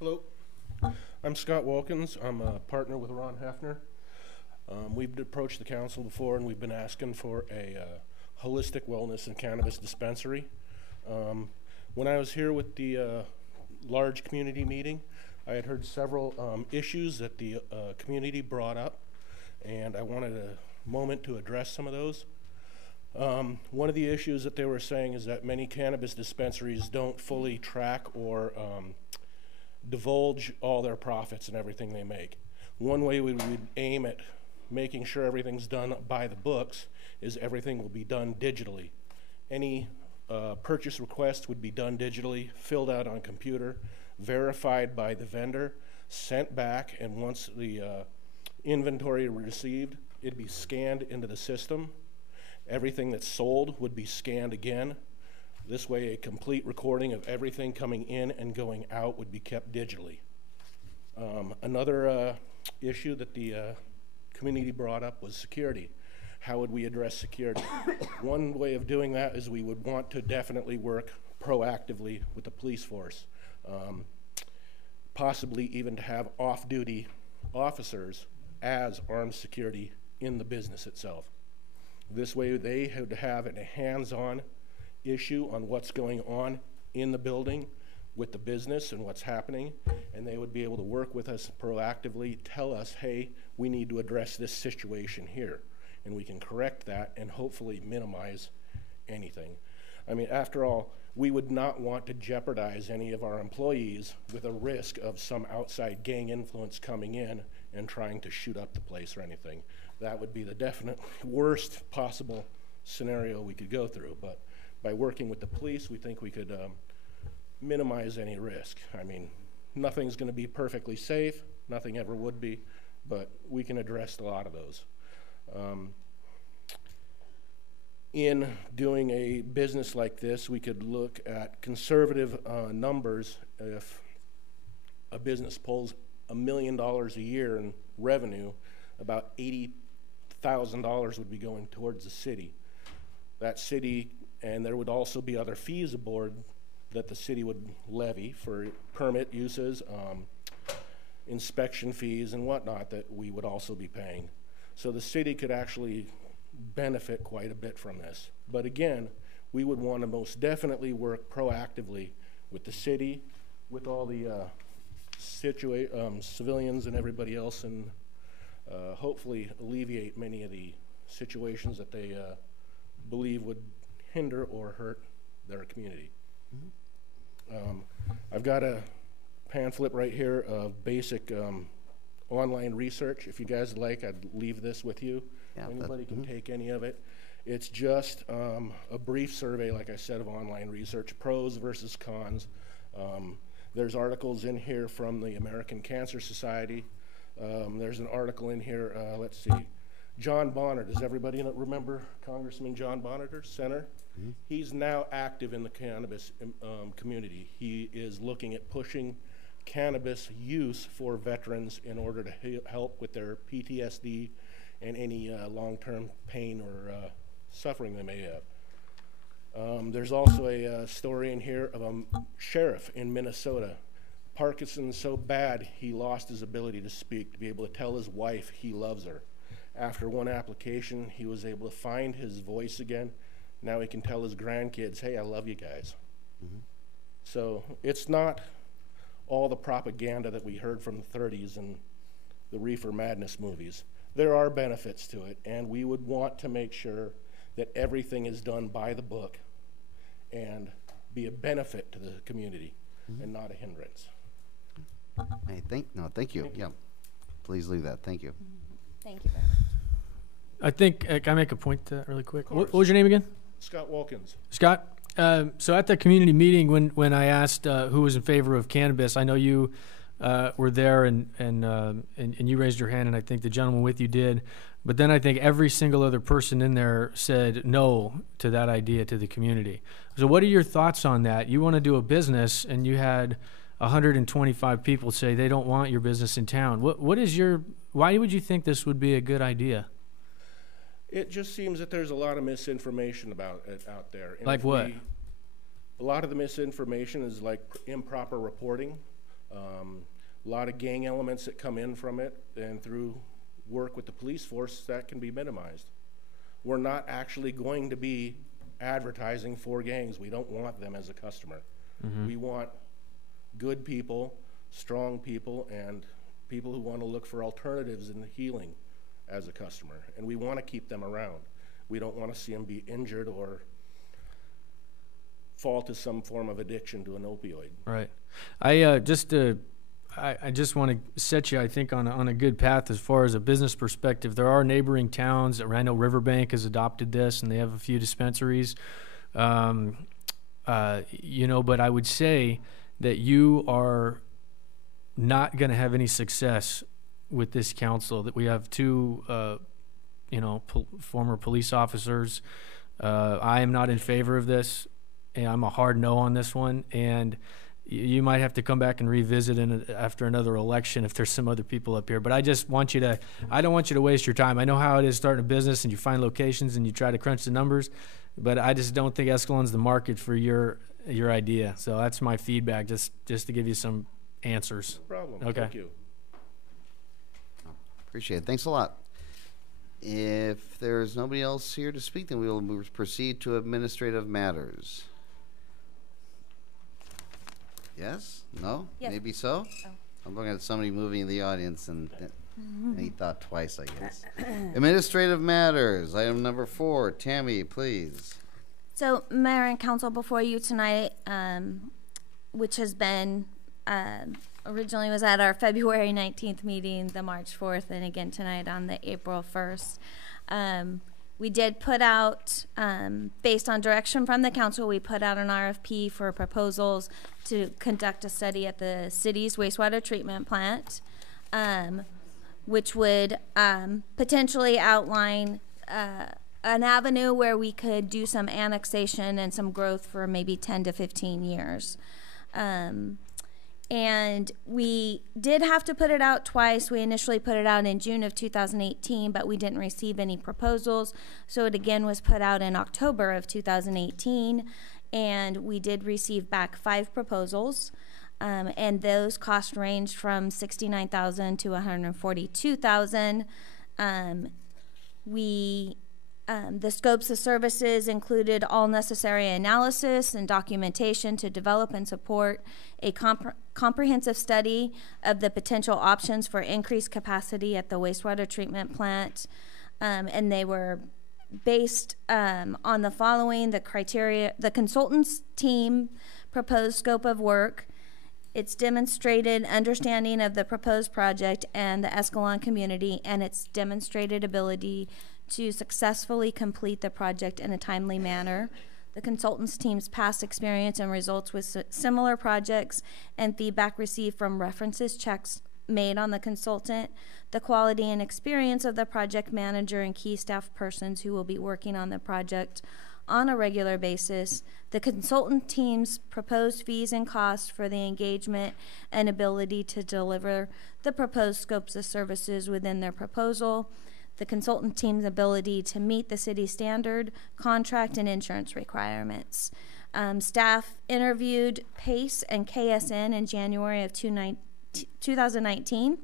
Hello, I'm Scott Wilkins. I'm a partner with Ron Hefner. We've approached the council before, and we've been asking for a holistic wellness and cannabis dispensary. When I was here with the large community meeting, I had heard several issues that the community brought up, and I wanted a moment to address some of those. One of the issues that they were saying is that many cannabis dispensaries don't fully track or divulge all their profits and everything they make. One way we would aim at making sure everything's done by the books is everything will be done digitally. Any purchase request would be done digitally, filled out on computer, verified by the vendor, sent back, and once the inventory received, it'd be scanned into the system. Everything that's sold would be scanned again. This way, a complete recording of everything coming in and going out would be kept digitally. Another issue that the community brought up was security. How would we address security? One way of doing that is we would want to definitely work proactively with the police force, possibly even to have off-duty officers as armed security in the business itself. This way they would have a hands-on issue on what's going on in the building with the business and what's happening, and they would be able to work with us proactively, tell us, hey, we need to address this situation here, and we can correct that and hopefully minimize anything. I mean, after all, we would not want to jeopardize any of our employees with a risk of some outside gang influence coming in and trying to shoot up the place or anything. That would be the definite worst possible scenario we could go through, but by working with the police, we think we could minimize any risk. I mean, nothing's going to be perfectly safe, nothing ever would be, but we can address a lot of those. In doing a business like this, we could look at conservative numbers. If a business pulls $1 million a year in revenue, about $80,000 would be going towards the city. That city, and there would also be other fees aboard that the city would levy for permit uses, inspection fees and whatnot that we would also be paying. So the city could actually benefit quite a bit from this. But again, we would want to most definitely work proactively with the city, with all the civilians and everybody else, and hopefully alleviate many of the situations that they believe would hinder or hurt their community. I've got a pamphlet right here of basic online research. If you guys like, I'd leave this with you. Yeah, Anybody can take any of it. It's just a brief survey, like I said, of online research, pros versus cons. There's articles in here from the American Cancer Society. There's an article in here, let's see, John Bonner. Does everybody remember Congressman John Bonner, Senator? Mm-hmm. He's now active in the cannabis community. He is looking at pushing cannabis use for veterans in order to help with their PTSD and any long-term pain or suffering they may have. There's also a story in here of a sheriff in Minnesota. Parkinson's so bad he lost his ability to speak, to be able to tell his wife he loves her. After one application, he was able to find his voice again. Now he can tell his grandkids, hey, I love you guys. Mm-hmm. So it's not all the propaganda that we heard from the 30s and the Reefer Madness movies. There are benefits to it, and we would want to make sure that everything is done by the book and be a benefit to the community, mm-hmm. and not a hindrance. Hey, thank you. Yeah, please leave that. Thank you. Thank you very much. I think, can I make a point to that really quick? What was your name again? Scott Wilkins. Scott, so at the community meeting when I asked who was in favor of cannabis, I know you were there and you raised your hand, and I think the gentleman with you did. But then I think every single other person in there said no to that idea to the community. So what are your thoughts on that? You want to do a business, and you had 125 people say they don't want your business in town. Why would you think this would be a good idea? It just seems that there's a lot of misinformation about it out there. And like what? A lot of the misinformation is like improper reporting, a lot of gang elements that come in from it, and through work with the police force, that can be minimized. We're not actually going to be advertising for gangs. We don't want them as a customer. Mm-hmm. We want good people, strong people, and people who want to look for alternatives in healing as a customer, and we want to keep them around. We don't want to see them be injured or fall to some form of addiction to an opioid. Right. I just want to set you, I think, on a good path as far as a business perspective. There are neighboring towns. I know Riverbank has adopted this, and they have a few dispensaries. But I would say that you are not going to have any success with this council. That we have two, former police officers. I am not in favor of this, and I'm a hard no on this one. And you might have to come back and revisit after another election if there's some other people up here. But I just want you to, I don't want you to waste your time. I know how it is starting a business, and you find locations and you try to crunch the numbers, but I just don't think Escalon's the market for your idea. So that's my feedback, just to give you some answers. No problem. Okay. Thank you. Appreciate it. Thanks a lot. If there's nobody else here to speak, then we will proceed to administrative matters. Yes? No? Yes. Maybe so? Oh. I'm looking at somebody moving in the audience, and he thought twice, I guess. Administrative matters. Item number 4. Tammy, please. So, Mayor and Council, before you tonight, which has been originally was at our February 19th meeting, the March 4th, and again tonight on the April 1st. We did put out, based on direction from the council, we put out an RFP for proposals to conduct a study at the city's wastewater treatment plant, which would potentially outline an avenue where we could do some annexation and some growth for maybe 10 to 15 years. And we did have to put it out twice. We initially put it out in June of 2018, but we didn't receive any proposals. So it again was put out in October of 2018, and we did receive back 5 proposals. And those costs ranged from $69,000 to $142,000. The scopes of services included all necessary analysis and documentation to develop and support a comprehensive study of the potential options for increased capacity at the wastewater treatment plant. And they were based on the following: the criteria, the consultants team proposed scope of work, its demonstrated understanding of the proposed project and the Escalon community, and its demonstrated ability to successfully complete the project in a timely manner, the consultants team's past experience and results with similar projects and feedback received from references checks made on the consultant, the quality and experience of the project manager and key staff persons who will be working on the project on a regular basis, the consultant team's proposed fees and costs for the engagement and ability to deliver the proposed scopes of services within their proposal, the consultant team's ability to meet the city standard, contract, and insurance requirements. Staff interviewed PACE and KSN in January of 2019.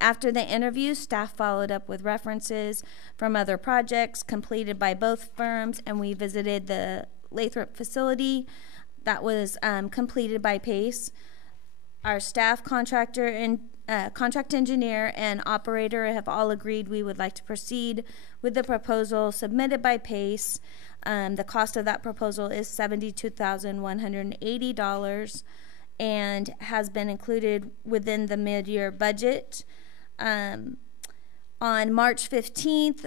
After the interview, staff followed up with references from other projects completed by both firms, and we visited the Lathrop facility that was completed by PACE. Our staff, contract engineer, and operator have all agreed we would like to proceed with the proposal submitted by PACE. The cost of that proposal is $72,180 and has been included within the mid-year budget. On March 15th,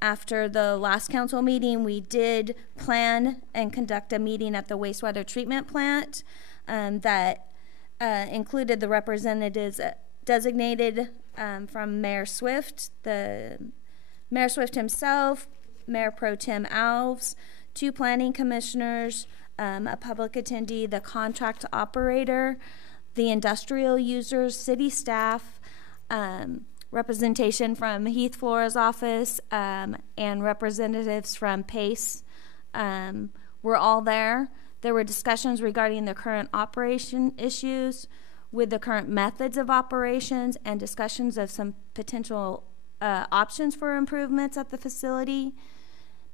after the last council meeting, we did plan and conduct a meeting at the wastewater treatment plant that included the representatives designated from Mayor Swift, Mayor Swift himself, Mayor Pro Tem Alves, 2 planning commissioners, a public attendee, the contract operator, the industrial users, city staff, representation from Heath Flora's office, and representatives from PACE were all there. There were discussions regarding the current operation issues with the current methods of operations and discussions of some potential options for improvements at the facility.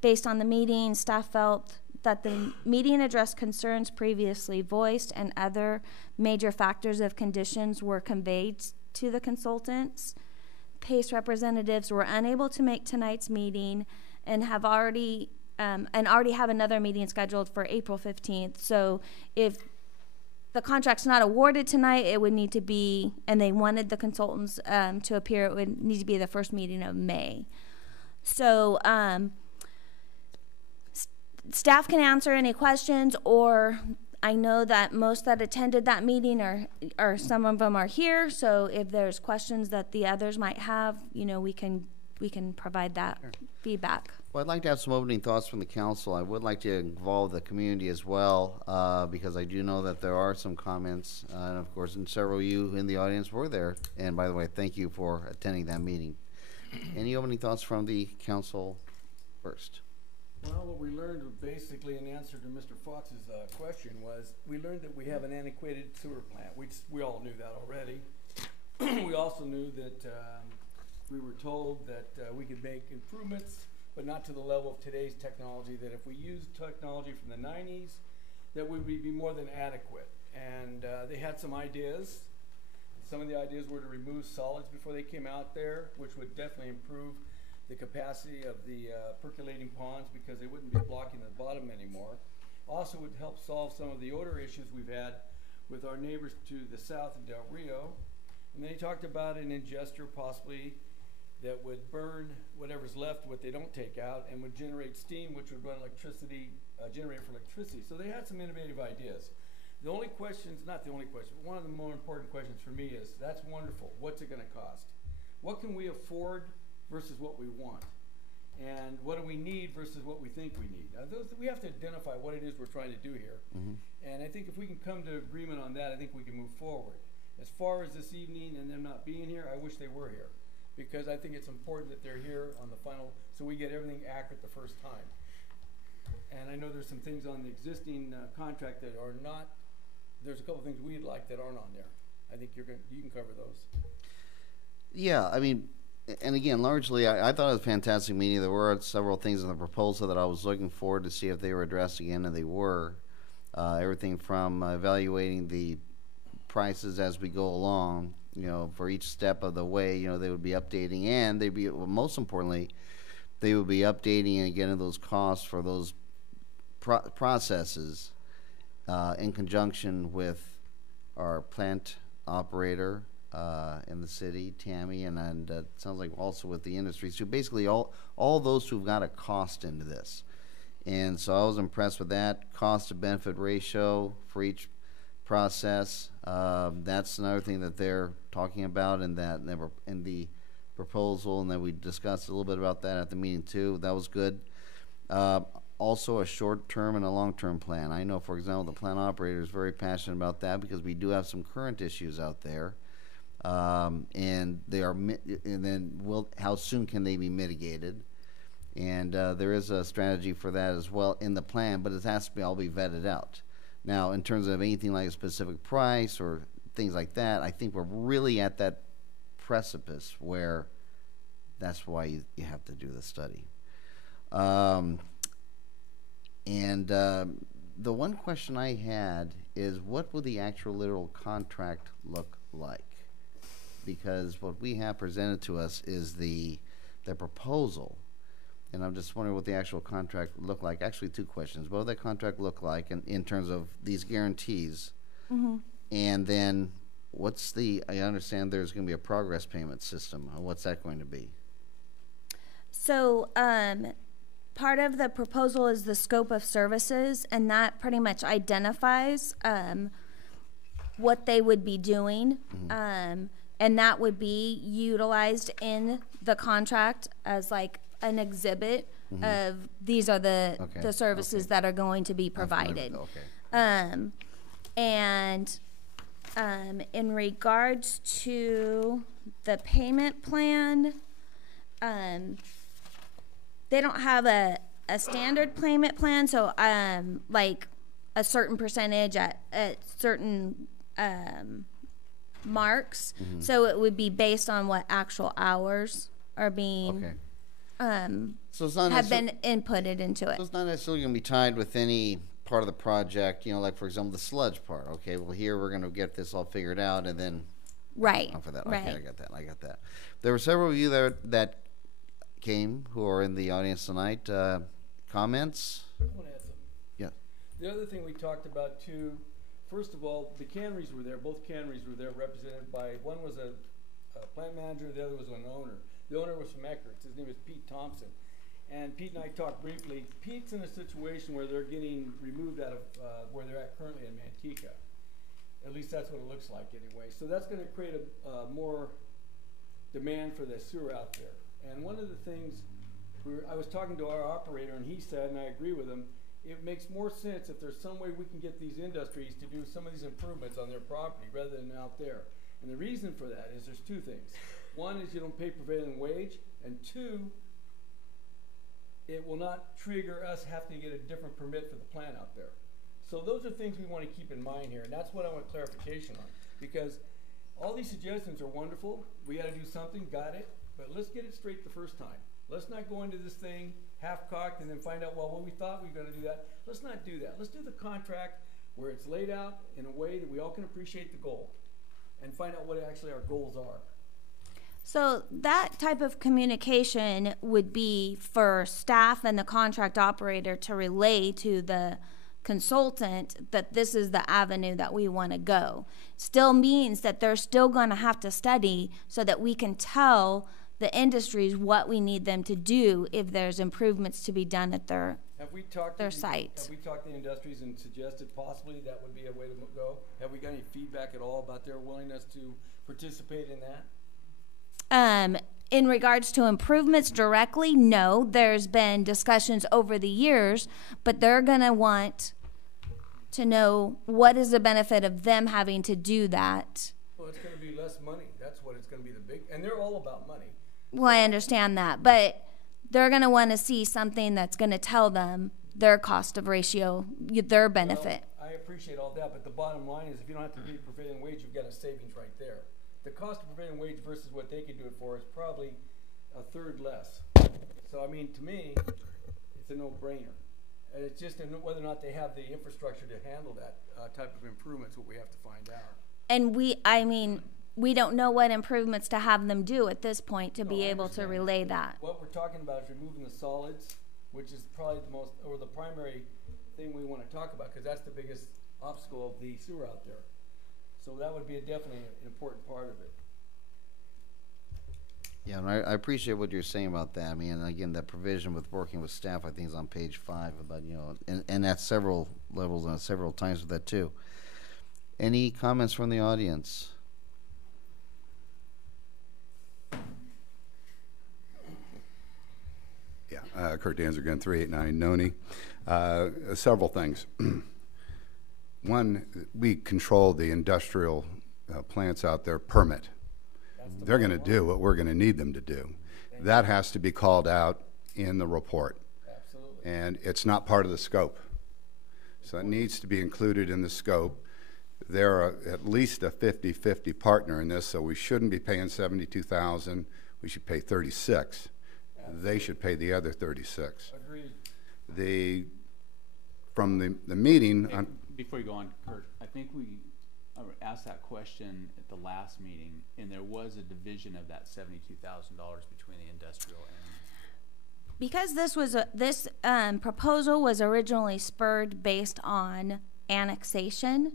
Based on the meeting, staff felt that the meeting addressed concerns previously voiced and other major factors of conditions were conveyed to the consultants. PACE representatives were unable to make tonight's meeting and already have another meeting scheduled for April 15th. So if the contract's not awarded tonight, it would need to be, and they wanted the consultants to appear, it would need to be the first meeting of May. So staff can answer any questions, or I know that most that attended that meeting or some of them are here. So if there's questions that the others might have, we can provide that feedback. Well, I'd like to have some opening thoughts from the council. I would like to involve the community as well, because I do know that there are some comments, and of course, and several of you in the audience were there. And by the way, thank you for attending that meeting. Any opening thoughts from the council first? Well, what we learned basically in answer to Mr. Fox's question was, we learned that we have an antiquated sewer plant. We all knew that already. We also knew that we were told that we could make improvements, but not to the level of today's technology, that if we used technology from the 90s, that we would be more than adequate. And they had some ideas. Some of the ideas were to remove solids before they came out there, which would definitely improve the capacity of the percolating ponds, because they wouldn't be blocking the bottom anymore. Also would help solve some of the odor issues we've had with our neighbors to the south in Del Rio. And they talked about an ingester possibly that would burn whatever's left, what they don't take out, and would generate steam, which would run electricity, generate for electricity. So they had some innovative ideas. The only questions, not the only question, but one of the more important questions for me is, that's wonderful, what's it gonna cost? What can we afford versus what we want? And what do we need versus what we think we need? Now, we have to identify what it is we're trying to do here. And I think if we can come to agreement on that, I think we can move forward. As far as this evening and them not being here, I wish they were here, because I think it's important that they're here on the final, so we get everything accurate the first time. And I know there's some things on the existing contract that are not there's a couple things we'd like that aren't on there. I think you can cover those. Yeah, I mean, and again, largely, I thought it was a fantastic meeting. There were several things in the proposal that I was looking forward to see if they were addressed again, and they were. Everything from evaluating the prices as we go along, for each step of the way, they would be updating, and they'd be, well, most importantly, they would be updating and getting those costs for those processes in conjunction with our plant operator in the city, Tammy, and it sounds like also with the industry. So basically all those who've got a cost into this. And so I was impressed with that cost to benefit ratio for each process. That's another thing that they're talking about in the proposal, and then we discussed a little bit about that at the meeting too. That was good. Also a short-term and a long-term plan. I know, for example, the plant operator is very passionate about that because we do have some current issues out there. And they are, and then how soon can they be mitigated? And there is a strategy for that as well in the plan, but it has to be all be vetted out. Now, in terms of anything like a specific price or things like that, I think we're really at that precipice where that's why you have to do the study. The one question I had is, what will the actual literal contract look like? Because what we have presented to us is the proposal, and I'm just wondering what the actual contract look like. Actually, two questions. What will that contract look like in terms of these guarantees? Mm-hmm. And then I understand there's going to be a progress payment system. What's that going to be? So part of the proposal is the scope of services, and that pretty much identifies what they would be doing. Mm-hmm. And that would be utilized in the contract as like an exhibit of these are the services that are going to be provided. In regards to the payment plan, they don't have a standard payment plan, so like a certain percentage at certain marks. Mm-hmm. So it would be based on what actual hours are being So it's not have been inputted into it. So it's not necessarily going to be tied with any part of the project, like, for example, the sludge part. Okay, well, here we're going to get this all figured out, and then right for that. right. Okay, I got that. There were several of you that came who are in the audience tonight. Comments? I want to add something. Yeah. The other thing we talked about too, first of all, the canneries were there. Both canneries were there, represented by, one was a plant manager, the other was an owner. The owner was from Eckerd's. His name is Pete Thompson. And Pete and I talked briefly. Pete's in a situation where they're getting removed out of where they're at currently in Manteca. At least that's what it looks like anyway. So that's going to create a more demand for the sewer out there. And one of the things, I was talking to our operator, and he said, and I agree with him, it makes more sense if there's some way we can get these industries to do some of these improvements on their property rather than out there. And the reason for that is there's two things. One is you don't pay prevailing wage, and two, it will not trigger us having to get a different permit for the plant out there. So those are things we want to keep in mind here, and that's what I want clarification on. Because all these suggestions are wonderful. We got to do something, got it, but let's get it straight the first time. Let's not go into this thing half-cocked and then find out, well, we thought we were going to do that. Let's not do that. Let's do the contract where it's laid out in a way that we all can appreciate the goal and find out what actually our goals are. So that type of communication would be for staff and the contract operator to relay to the consultant that this is the avenue that we want to go. Still means that they're still going to have to study so that we can tell the industries what we need them to do if there's improvements to be done at their site. Have we talked to the industries and suggested possibly that would be a way to go? Have we got any feedback at all about their willingness to participate in that? In regards to improvements directly, no. There's been discussions over the years, but they're going to want to know what is the benefit of them having to do that. Well, it's going to be less money. That's what it's going to be, and they're all about money. Well, I understand that, but they're going to want to see something that's going to tell them their cost of ratio, their benefit. Well, I appreciate all that, but the bottom line is if you don't have to pay prevailing wage, you've got a savings right there. The cost of prevailing wage versus what they could do it for is probably a third less. So, I mean, to me, it's a no-brainer. And it's just whether or not they have the infrastructure to handle that type of improvements, what we have to find out. And we don't know what improvements to have them do at this point to be able to relay that. What we're talking about is removing the solids, which is probably the primary thing we want to talk about, because that's the biggest obstacle of the sewer out there. So that would be definitely an important part of it. Yeah, and I appreciate what you're saying about that. I mean, and again, that provision with working with staff, I think is on page 5 about, and at several levels and several times with that too. Any comments from the audience? Yeah, Kurt Danzer again, 389 Noni. Several things. One, we control the industrial plants out there permit. They're going to do what we're going to need them to do. That has to be called out in the report. Absolutely. And it's not part of the scope. So it needs to be included in the scope. They're at least a 50-50 partner in this, so we shouldn't be paying $72,000. We should pay $36,000. They should pay the other $36,000. Agreed. From the meeting. Hey, before you go on, Kurt, I think we asked that question at the last meeting, and there was a division of that $72,000 between the industrial and. Because this proposal was originally spurred based on annexation,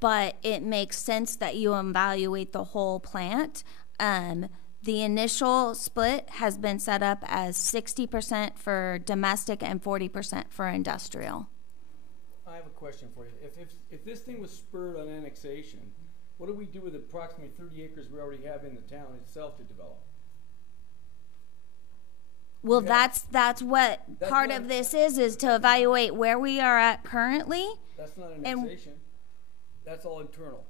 but it makes sense that you evaluate the whole plant. The initial split has been set up as 60% for domestic and 40% for industrial. I have a question for you. If this thing was spurred on annexation, what do we do with approximately 30 acres we already have in the town itself to develop? Well, that's what part of this is to evaluate where we are at currently. That's not annexation. That's all internal.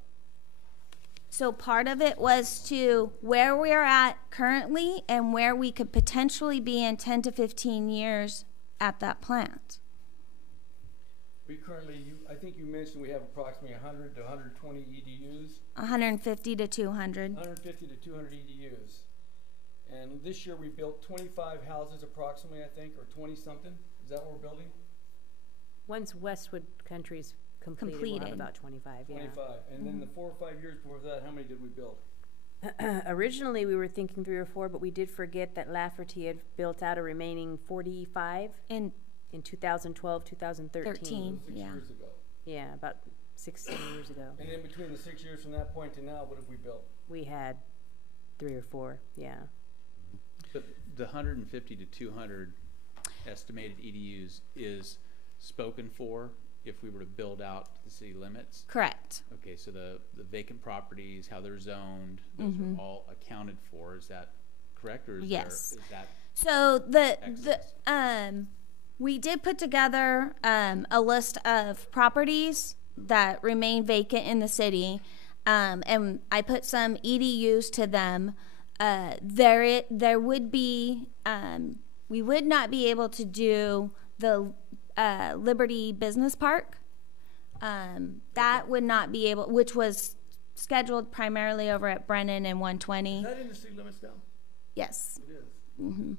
So part of it was to where we are at currently and where we could potentially be in 10 to 15 years at that plant. We currently, I think you mentioned we have approximately 100 to 120 EDUs. 150 to 200. 150 to 200 EDUs. And this year we built 25 houses approximately, I think, or 20 something. Is that what we're building? Once Westwood Country's completed, we'll have about 25, 25. And then the 4 or 5 years before that, how many did we build? Originally, we were thinking 3 or 4, but we did forget that Lafferty had built out a remaining 45 in 2012, 2013. 6 years ago. Yeah, about 16 years ago. And then between the 6 years from that point to now, what have we built? We had 3 or 4, yeah. But the 150 to 200 estimated EDUs is spoken for if we were to build out the city limits? Correct. Okay, so the vacant properties, how they're zoned, those are all accounted for. Is that correct, or is yes. Is that so we did put together a list of properties that remain vacant in the city, and I put some EDUs to them. There would be we would not be able to do the Liberty Business Park. That would not be able, which was scheduled primarily over at Brennan and 120. Is that in the city limits now? Yes. It is. Mm-hmm.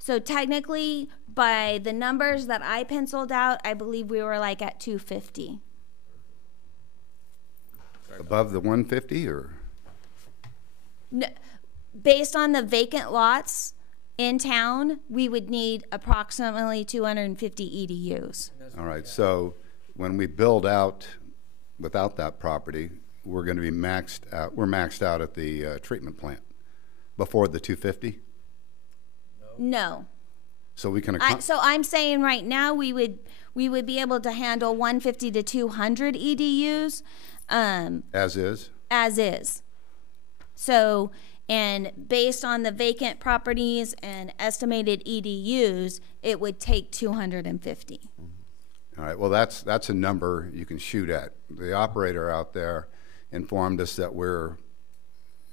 So technically, by the numbers that I penciled out, I believe we were like at 250. Above the 150, or? No, based on the vacant lots in town, we would need approximately 250 EDUs. All right, so when we build out without that property, we're going to be maxed out. We're maxed out at the treatment plant before the 250. No. So we can. So I'm saying right now we would be able to handle 150 to 200 EDUs. As is. As is. So, and based on the vacant properties and estimated EDUs, it would take 250. All right. Well, that's a number you can shoot at. The operator out there informed us that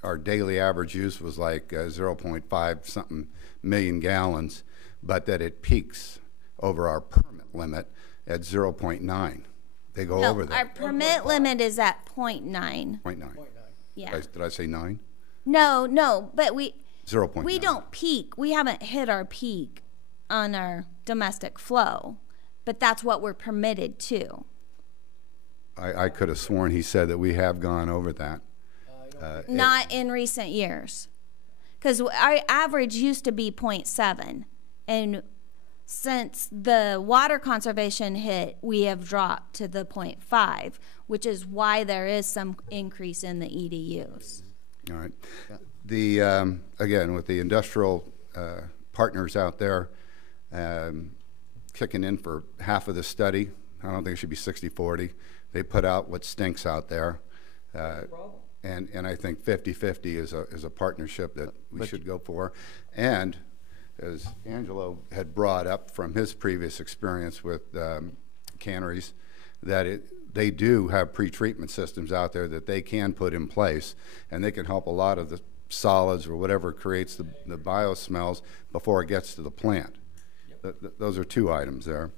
our daily average use was like 0.5 something million gallons, but that it peaks over our permit limit at 0.9 They go No, over our that. permit limit is at 0.9. 0.9. Yeah. Did I say 9? No, but we 0.9. we don't peak. We haven't hit our peak on our domestic flow, but that's what we're permitted to. I could have sworn he said that we have gone over that. Not in recent years, because our average used to be 0.7, and since the water conservation hit, we have dropped to the 0.5, which is why there is some increase in the EDUs. All right. The, again, with the industrial partners out there kicking in for half of the study, I don't think it should be 60-40. They put out what stinks out there. And I think 50-50 is a partnership that we should go for. And as Angelo had brought up from his previous experience with canneries, that they do have pretreatment systems out there that they can put in place, and they can help a lot of the solids or whatever creates the biosmells before it gets to the plant. Those are two items there.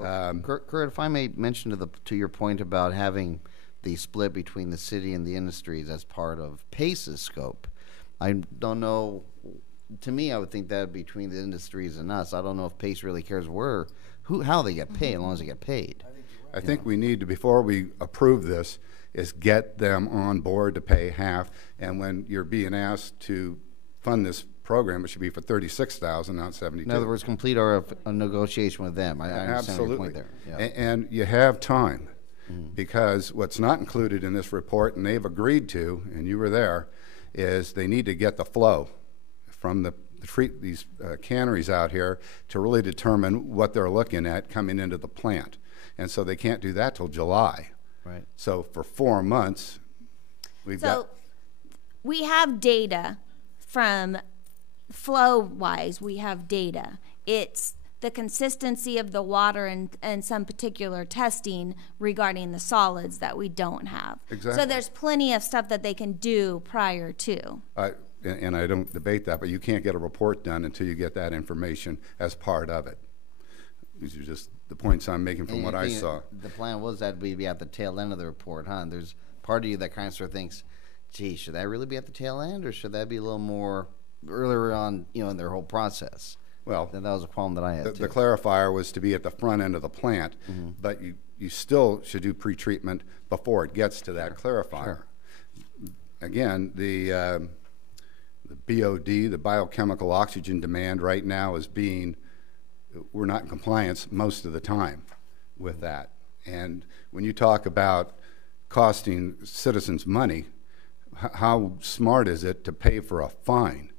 Kurt, if I may mention to your point about having the split between the city and the industries as part of PACE's scope, I don't know. To me, I would think that between the industries and us. I don't know if PACE really cares how they get paid, as long as they get paid. I think we need to, before we approve this, is get them on board to pay half. And when you're being asked to fund this program, it should be for $36,000, not $72,000. In other words, complete a negotiation with them. I understand your point Absolutely. there. Yeah. And you have time, because what's not included in this report, and they've agreed to, and you were there, is they need to get the flow from these canneries out here to really determine what they're looking at coming into the plant. And so they can't do that till July. Right. So for 4 months, we have data from flow-wise. We have data. It's the consistency of the water and some particular testing regarding the solids that we don't have. Exactly. So there's plenty of stuff that they can do prior to. And I don't debate that, but you can't get a report done until you get that information as part of it. These are just the points I'm making from what I saw. The plan was that we'd be at the tail end of the report, huh? And there's part of you that kind of sort of thinks, gee, should that really be at the tail end, or should that be a little more earlier on, in their whole process? Well, that was a problem that I had, the clarifier was to be at the front end of the plant, but you still should do pretreatment before it gets to that clarifier. Sure. Again, the BOD, the biochemical oxygen demand right now we're not in compliance most of the time with that. And when you talk about costing citizens money, how smart is it to pay for a fine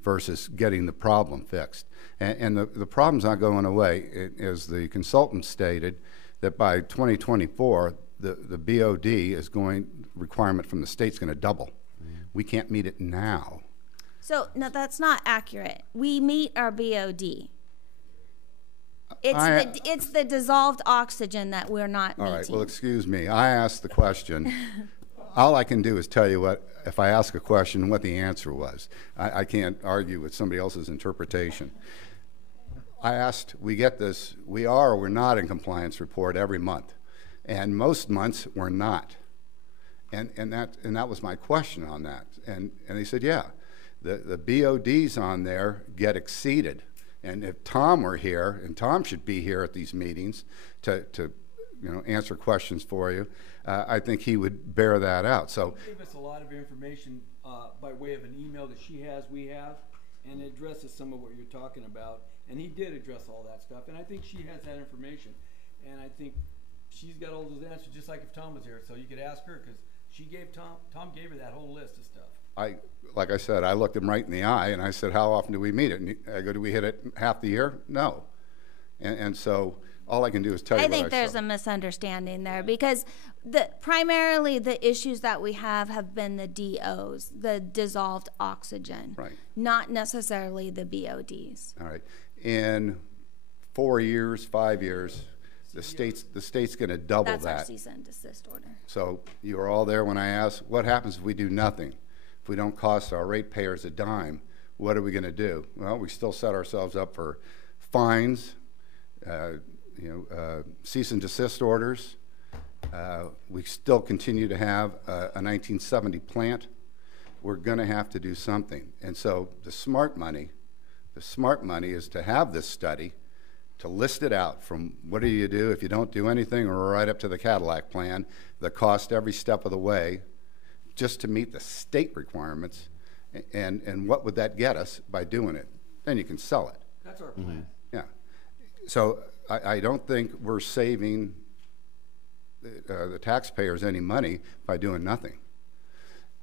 versus getting the problem fixed? And the problem's not going away. As the consultant stated, that by 2024, the BOD requirement from the state's going to double. We can't meet it now. So, no, that's not accurate. We meet our BOD. It's the dissolved oxygen that we're not meeting. All right, well, excuse me. I asked the question. All I can do is tell you if I ask a question, what the answer was. I can't argue with somebody else's interpretation. I asked, we get this, we are or we're not in compliance report every month. And most months we're not. And that was my question on that. And they said, yeah, the BODs on there get exceeded. And if Tom were here, and Tom should be here at these meetings to answer questions for you, I think he would bear that out. So he gave us a lot of information by way of an email that we have, and it addresses some of what you're talking about. And he did address all that stuff, and I think she has that information. And I think she's got all those answers, just like if Tom was here. So you could ask her, because she gave Tom gave her that whole list of stuff. Like I said, I looked him right in the eye, and I said, how often do we meet it? And I go, do we hit it half the year? No. And so all I can do is tell you what I saw. I think there's a misunderstanding there, because primarily the issues that we have been the DOs, the dissolved oxygen, right, not necessarily the BODs. All right. In 4 years, 5 years, the state's going to double that. That's our cease and desist order. So you were all there when I asked, what happens if we do nothing? If we don't cost our ratepayers a dime, what are we going to do? Well, we still set ourselves up for fines, cease and desist orders, We still continue to have a 1970 plant. We're going to have to do something. And so the smart money is to have this study, to list it out from what do you do if you don't do anything, or right up to the Cadillac plan, the cost every step of the way, just to meet the state requirements, and what would that get us by doing it? Then you can sell it. That's our plan. Yeah. So I don't think we're saving the taxpayers any money by doing nothing.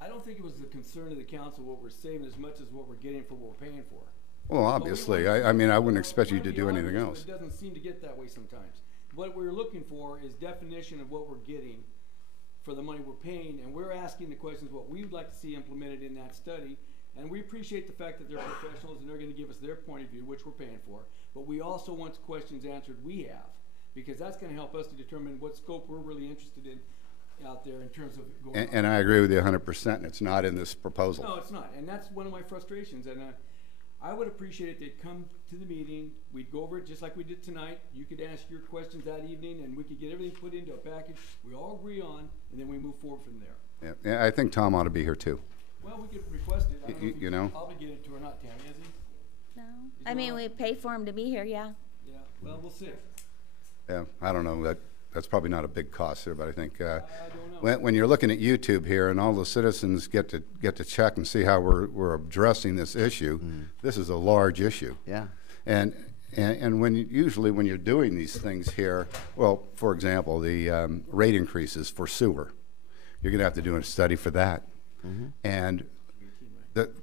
I don't think it was the concern of the council what we're saving as much as what we're getting for what we're paying for. Well, obviously, I mean, I wouldn't expect you to do anything else. It doesn't seem to get that way sometimes. What we're looking for is definition of what we're getting for the money we're paying, and we're asking the questions what we would like to see implemented in that study. And we appreciate the fact that they're professionals and they're going to give us their point of view, which we're paying for. But we also want questions answered we have, because that's going to help us to determine what scope we're really interested in out there in terms of going. And I agree with you 100%. And it's not in this proposal. No, it's not, and that's one of my frustrations. And I would appreciate if they'd come to the meeting. We'd go over it just like we did tonight. You could ask your questions that evening, and we could get everything put into a package we all agree on, and then we move forward from there. Yeah, I think Tom ought to be here too. Well, we could request it. I don't know if You he's know? obligated to or not, Tammy, is he? No. I mean, we pay for him to be here, yeah. Yeah, well, we'll see. Yeah, I don't know. That's probably not a big cost there, but I think I don't know. when you're looking at YouTube here and all the citizens get to check and see how we're addressing this issue, this is a large issue. Yeah. And usually when you're doing these things here, well, for example, the rate increases for sewer, you're going to have to do a study for that. And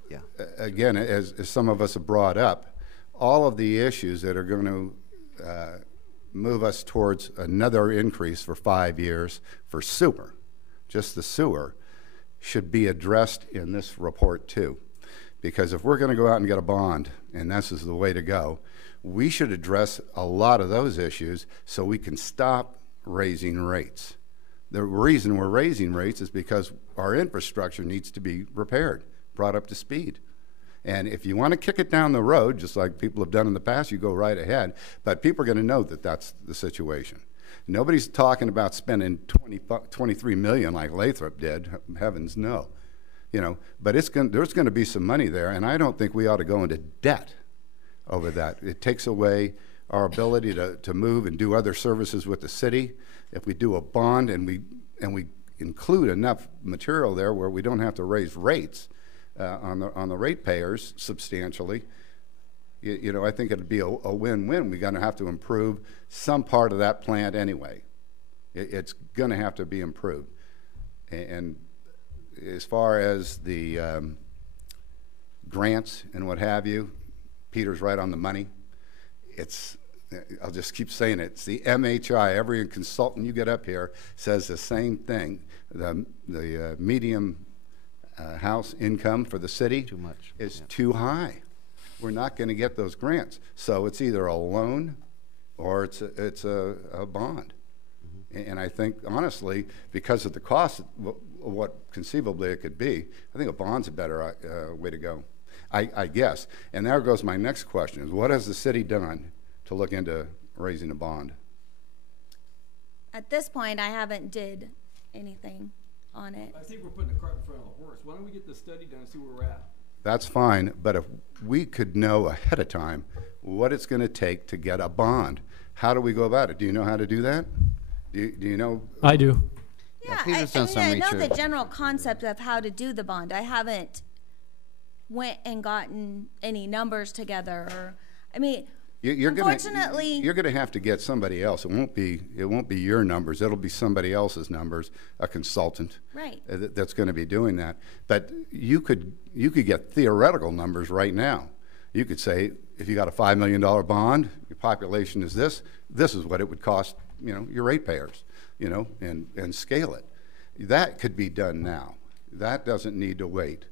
Yeah. again, as some of us have brought up, all of the issues that are going to move us towards another increase for 5 years for sewer, just the sewer, should be addressed in this report too. Because if we're going to go out and get a bond, and this is the way to go, we should address a lot of those issues so we can stop raising rates. The reason we're raising rates is because our infrastructure needs to be repaired, brought up to speed. And if you want to kick it down the road, just like people have done in the past, you go right ahead. But people are going to know that that's the situation. Nobody's talking about spending $23 million like Lathrop did. Heavens no. You know, but there's going to be some money there, and I don't think we ought to go into debt over that. It takes away our ability to move and do other services with the city. If we do a bond and we include enough material there where we don't have to raise rates on the ratepayers substantially, you know, I think it'd be a win-win. We're going to have to improve some part of that plant anyway. It's going to have to be improved. And as far as the grants and what have you, Peter's right on the money. I'll just keep saying it. It's the MHI. Every consultant you get up here says the same thing. The medium house income for the city is too high. We're not going to get those grants. So it's either a loan or it's a bond. And I think, honestly, because of the cost of what conceivably it could be, I think a bond's a better way to go, I guess. And there goes my next question, is what has the city done to look into raising a bond? At this point, I haven't did anything on it. I think we're putting the cart in front of the horse. Why don't we get the study done and see where we're at? That's fine, but if we could know ahead of time what it's going to take to get a bond, how do we go about it? Do you know how to do that? Do you know? I do. Yeah, Peter's done some I know research. the general concept of how to do the bond. I haven't went and gotten any numbers together. Or, I mean, unfortunately, you're going to have to get somebody else. It won't be your numbers. It'll be somebody else's numbers, a consultant, right? That's going to be doing that. But you could get theoretical numbers right now. You could say if you got a $5 million bond, your population is this. This is what it would cost. You know, your ratepayers. You know, and scale it. That could be done now. That doesn't need to wait.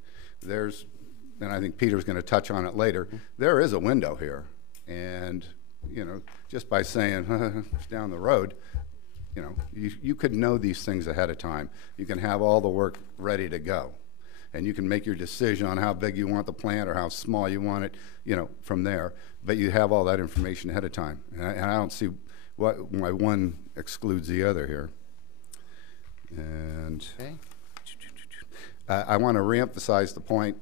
And I think Peter's going to touch on it later. There is a window here. And, you know, just by saying it's down the road, you know, you could know these things ahead of time. You can have all the work ready to go. And you can make your decision on how big you want the plant or how small you want it, you know, from there. But you have all that information ahead of time. And I don't see why one excludes the other here. And Okay. I want to reemphasize the point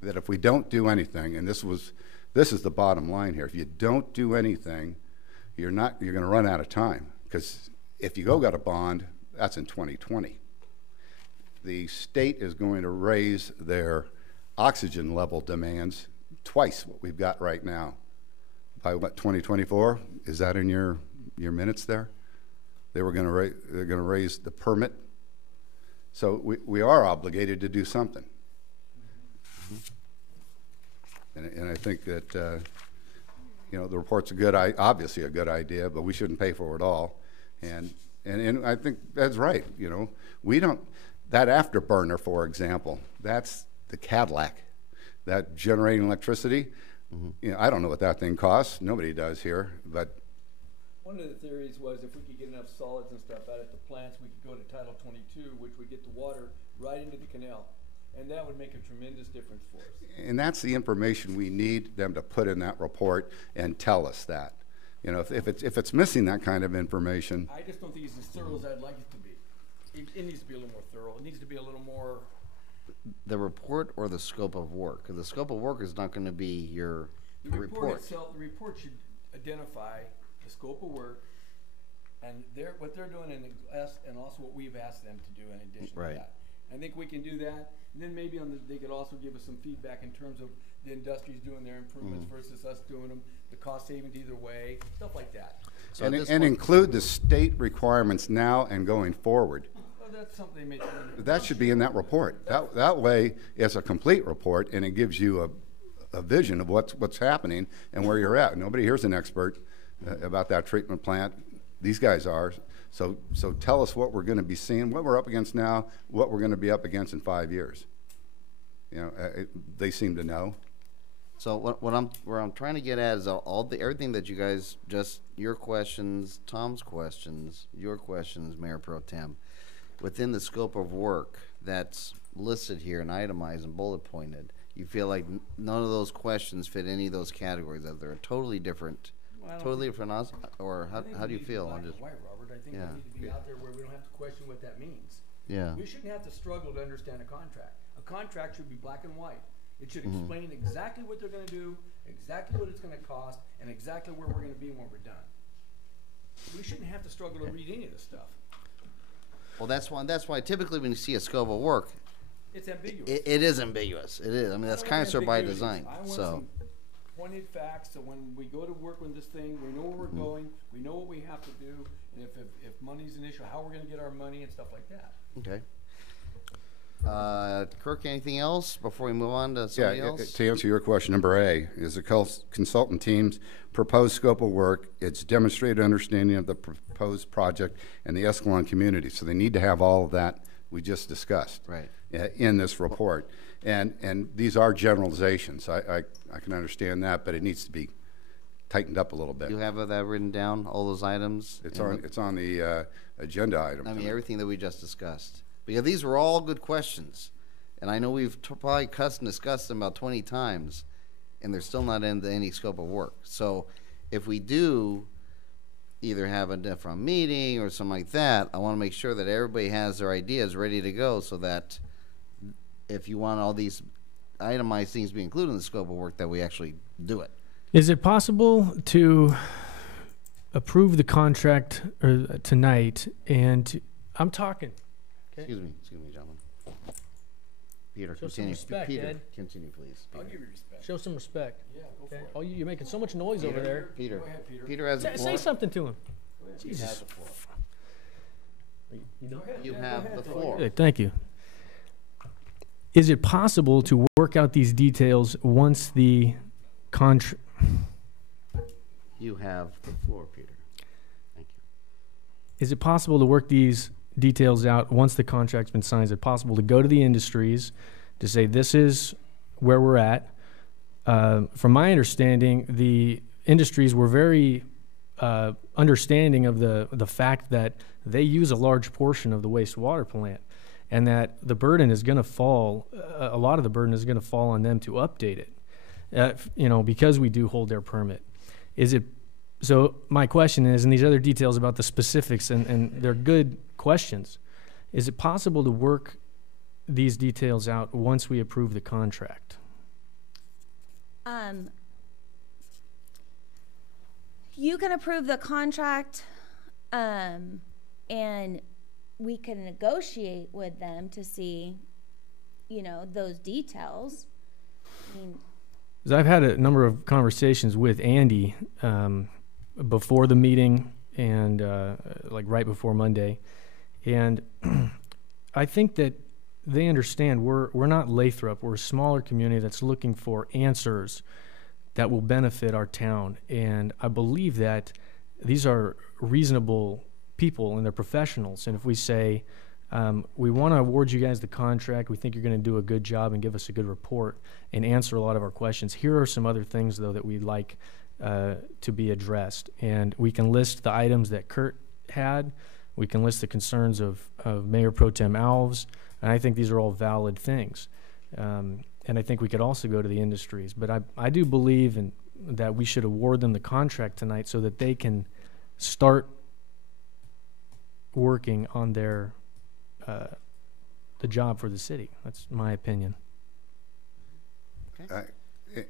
that if we don't do anything, and this is the bottom line here, if you don't do anything, you're going to run out of time. Because if you got a bond, that's in 2020. The state is going to raise their oxygen level demands twice what we've got right now. By what, 2024? Is that in your minutes there? They're going to raise the permit. So we are obligated to do something. And I think that the report's obviously a good idea, but we shouldn't pay for it all. And I think that's right. We don't. That afterburner, for example, that's the Cadillac. That generating electricity. I don't know what that thing costs. Nobody does here, but. One of the theories was if we could get enough solids and stuff out at the plants, we could go to Title 22, which would get the water right into the canal. And that would make a tremendous difference for us. And that's the information we need them to put in that report and tell us that. If it's missing that kind of information. I just don't think it's as thorough as I'd like it to be. It needs to be a little more thorough. It needs to be a little more. The report or the scope of work? Because the scope of work is not going to be your report. Itself, the report should identify the scope of work and what they're doing and also what we've asked them to do in addition to that. I think we can do that. And then maybe they could also give us some feedback in terms of the industries doing their improvements versus us doing them, the cost savings either way, stuff like that. So and include the state requirements now and going forward. Well, that's something they may. That should be in that report. That way, it's a complete report, and it gives you a vision of what's happening and where you're at. Nobody here's an expert about that treatment plant. These guys are. So tell us what we're going to be seeing, what we're up against now, what we're going to be up against in 5 years. They seem to know. So where I'm trying to get at is everything that you guys your questions, Tom's questions, your questions, Mayor Pro Tem, within the scope of work that's listed here and itemized and bullet pointed. You feel like none of those questions fit any of those categories, that they're totally different, or how do you feel? Black and white, Robert. I think we need to be out there where we don't have to question what that means. Yeah. We shouldn't have to struggle to understand a contract. A contract should be black and white. It should explain exactly what they're going to do, exactly what it's going to cost, and exactly where we're going to be when we're done. We shouldn't have to struggle to read any of this stuff. Well, that's why typically when you see a scope of work, it's ambiguous. It is ambiguous. It is. I mean, that's kind of by design. I want some pointed facts, so when we go to work with this thing, we know where we're going, we know what we have to do, and if money's an issue, how we're going to get our money and stuff like that. Okay. Kirk, anything else before we move on to somebody else? To answer your question, number A, is the consultant team's proposed scope of work, its demonstrated understanding of the proposed project and the Escalon community. So they need to have all of that we just discussed in this report. And these are generalizations. I can understand that, but it needs to be tightened up a little bit. You have that written down, all those items? It's on the agenda item. I mean, everything that we just discussed. Because these were all good questions. And I know we've probably discussed them about 20 times, and they're still not in any scope of work. So if we do either have a different meeting or something like that, I want to make sure that everybody has their ideas ready to go so that if you want all these itemized things to be included in the scope of work, that we actually do it. Is it possible to approve the contract tonight? And I'm talking. Okay. Excuse me, gentlemen. Peter, Show some continue. respect, Peter, Ed. continue, please. I'll give you respect. Show some respect. Yeah, go for it. Oh, you're making so much noise over there. Peter, Go ahead, Peter. Peter has the floor. Say something to him. Jesus. Has the floor. You know? You have the floor. Good, thank you. Is it possible to work out these details once the contract? You have the floor, Peter. Thank you. Is it possible to work these details out once the contract's been signed? Is it possible to go to the industries to say this is where we're at? From my understanding, the industries were very understanding of the fact that they use a large portion of the wastewater plant, and that the burden is going to fall. A lot of the burden is going to fall on them to update it. Because we do hold their permit. Is it? So my question is, and these other details about the specifics, and they're good questions. Is it possible to work these details out once we approve the contract? You can approve the contract, and we can negotiate with them to see, those details. I mean, 'Cause I've had a number of conversations with Andy before the meeting and like right before Monday, and I think that they understand we're not Lathrop. We're a smaller community that's looking for answers that will benefit our town, and I believe that these are reasonable people and they're professionals. And if we say we want to award you guys the contract, we think you're going to do a good job and give us a good report and answer a lot of our questions. Here are some other things, though, that we'd like to be addressed. And we can list the items that Kurt had. We can list the concerns of Mayor Pro Tem Alves. And I think these are all valid things. And I think we could also go to the industries. But I do believe that we should award them the contract tonight so that they can start working on their the job for the city. That's my opinion.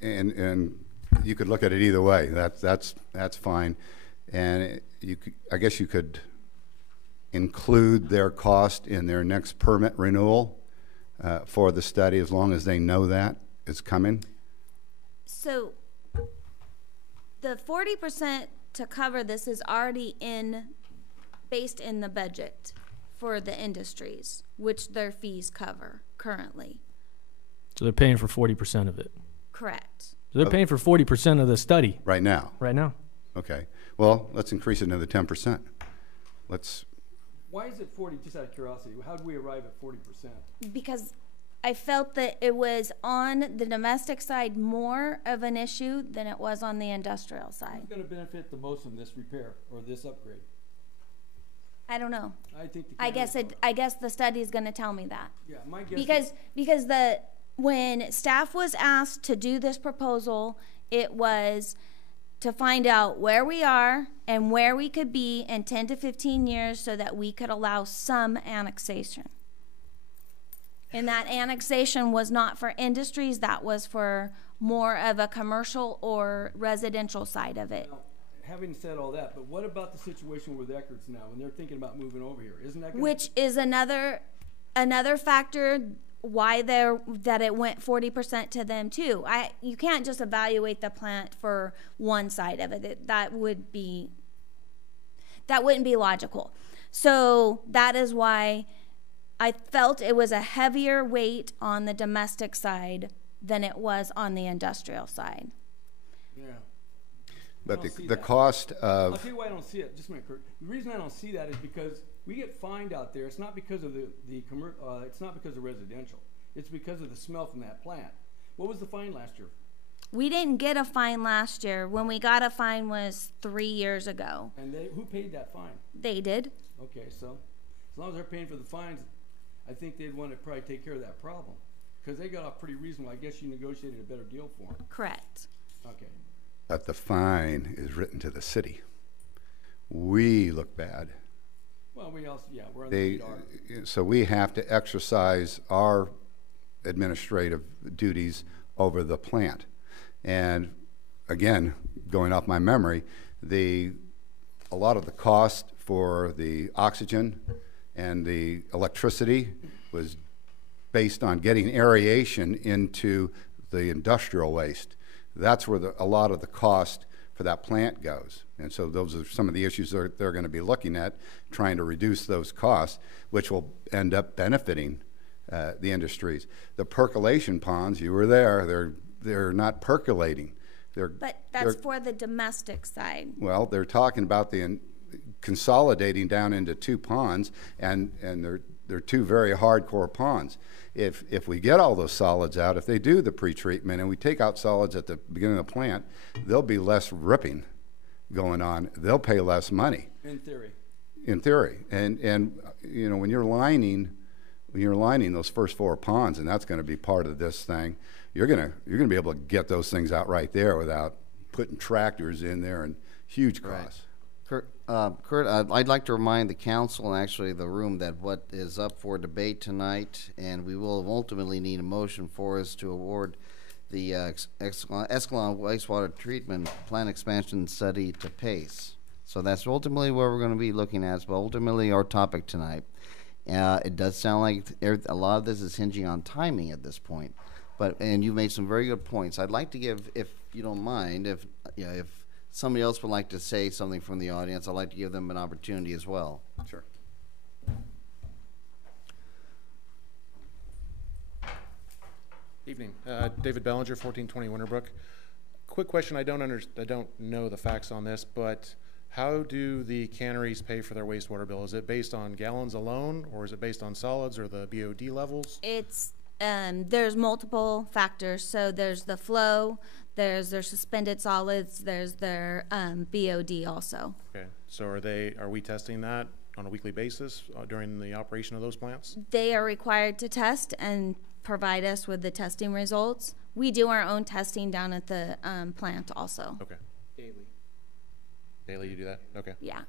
And you could look at it either way. That's fine. And I guess you could include their cost in their next permit renewal for the study, as long as they know that it's coming. So the 40% to cover this is already based in the budget for the industries, which their fees cover currently. So they're paying for 40% of it. Correct. So they're paying for 40% of the study Right now? right now. Okay. Well, let's increase it another 10%. Why is it 40, just out of curiosity? How did we arrive at 40%? Because I felt that it was on the domestic side more of an issue than it was on the industrial side. Who's going to benefit the most from this repair or this upgrade? I don't know. I think I guess the study is going to tell me that. Yeah, my guess Because when staff was asked to do this proposal, it was to find out where we are and where we could be in 10 to 15 years so that we could allow some annexation. And that annexation was not for industries, that was for more of a commercial or residential side of it. Now, having said all that, but what about the situation with Eckert's now when they're thinking about moving over here? Isn't that Which is another factor why that it went 40% to them too. You can't just evaluate the plant for one side of it. That wouldn't be logical. So that is why I felt it was a heavier weight on the domestic side than it was on the industrial side. Yeah. But the cost of... I'll tell you why I don't see it. Just a minute, Kurt. The reason I don't see that is because we get fined out there. It's not because of it's not because of residential. It's because of the smell from that plant. What was the fine last year? We didn't get a fine last year. When we got a fine was 3 years ago. And who paid that fine? They did. Okay, so as long as they're paying for the fines, I think they'd want to probably take care of that problem because they got off pretty reasonable. I guess you negotiated a better deal for them. Correct. Okay. But the fine is written to the city. We look bad. Well, we also, we're on the radar. So we have to exercise our administrative duties over the plant. And again, going off my memory, a lot of the cost for the oxygen and the electricity was based on getting aeration into the industrial waste. That's where a lot of the cost for that plant goes. And so those are some of the issues they're going to be looking at, trying to reduce those costs, which will end up benefiting the industries. The percolation ponds, you were there, they're not percolating. But that's for the domestic side. Well, they're talking about consolidating down into 2 ponds, and they're 2 very hardcore ponds. If we get all those solids out, if they do the pretreatment and we take out solids at the beginning of the plant, there'll be less ripping going on. They'll pay less money. In theory. In theory, and you know, when you're lining those first 4 ponds, and that's going to be part of this thing, you're gonna be able to get those things out right there without putting tractors in there and huge costs. Kurt, I'd like to remind the council and actually the room that what is up for debate tonight, and we will ultimately need a motion for us to award the Escalon wastewater treatment plant expansion study to PACE. So that's ultimately what we're going to be looking at, but ultimately our topic tonight. It does sound like a lot of this is hinging on timing at this point, and you made some very good points. I'd like to give, if you don't mind, if somebody else would like to say something from the audience, I'd like to give them an opportunity as well. Sure. Evening, David Bellinger, 1420 Winterbrook. Quick question, I don't know the facts on this, but how do the canneries pay for their wastewater bill? Is it based on gallons alone, or is it based on solids or the BOD levels? It's there's multiple factors. So there's the flow, there's their suspended solids, there's their BOD also. Okay, so are we testing that on a weekly basis during the operation of those plants? They are required to test and provide us with the testing results. We do our own testing down at the plant also. Okay. Daily you do that? Okay. Yeah.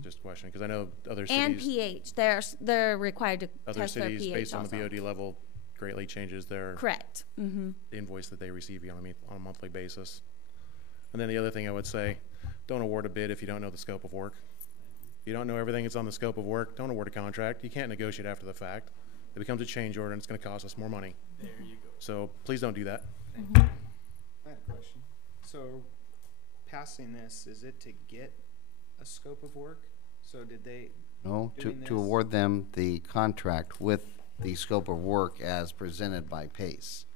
Just a question, because I know other cities. And pH. They're required to other test their cities, pH based on also. the BOD level, greatly changes their Correct. Mm-hmm. invoice that they receive on a monthly basis. And then the other thing I would say, don't award a bid if you don't know the scope of work. If you don't know everything that's on the scope of work, don't award a contract. You can't negotiate after the fact. It becomes a change order and it's going to cost us more money. There you go. So please don't do that. I had a question. So passing this, is it to get a scope of work? So did they? No, to award them the contract with the scope of work as presented by PACE.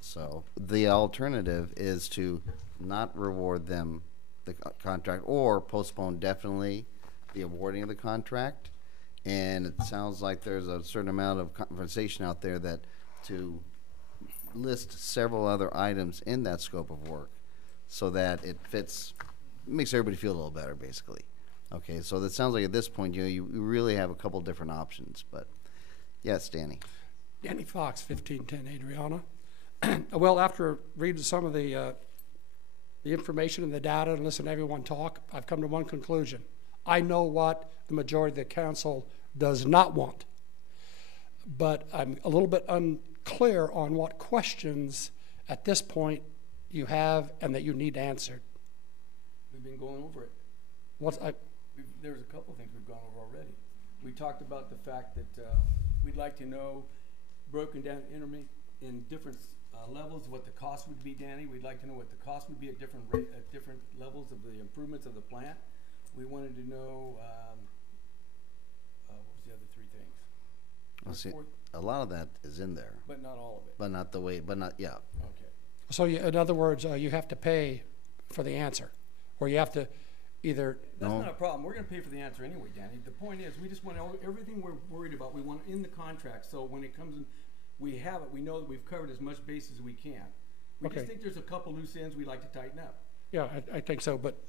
So the alternative is to not reward them the contract or postpone definitely the awarding of the contract. And it sounds like there's a certain amount of conversation out there that to list several other items in that scope of work so that it fits, makes everybody feel a little better, basically. Okay, so that sounds like at this point, you really have a couple different options, but yes, Danny. Danny Fox, 1510 Adriana. Well, after reading some of the information and the data and listening to everyone talk, I've come to one conclusion. I know what the majority of the council does not want, but I'm a little bit unclear on what questions at this point you have and that you need answered. We've been going over it. There's a couple of things we've gone over already. We talked about the fact that we'd like to know, broken down in different levels, what the cost would be, Danny. We'd like to know what the cost would be at different levels of the improvements of the plant. We wanted to know, what was the other three things? Well, see, a lot of that is in there. But not all of it. But not the way, yeah. Okay. So in other words, you have to pay for the answer, or you have to either. That's not a problem. We're going to pay for the answer anyway, Danny. The point is, we just want everything we're worried about. We want in the contract. So when it comes in, we have it. We know that we've covered as much base as we can. We just think there's a couple loose ends we'd like to tighten up. Yeah, I think so. But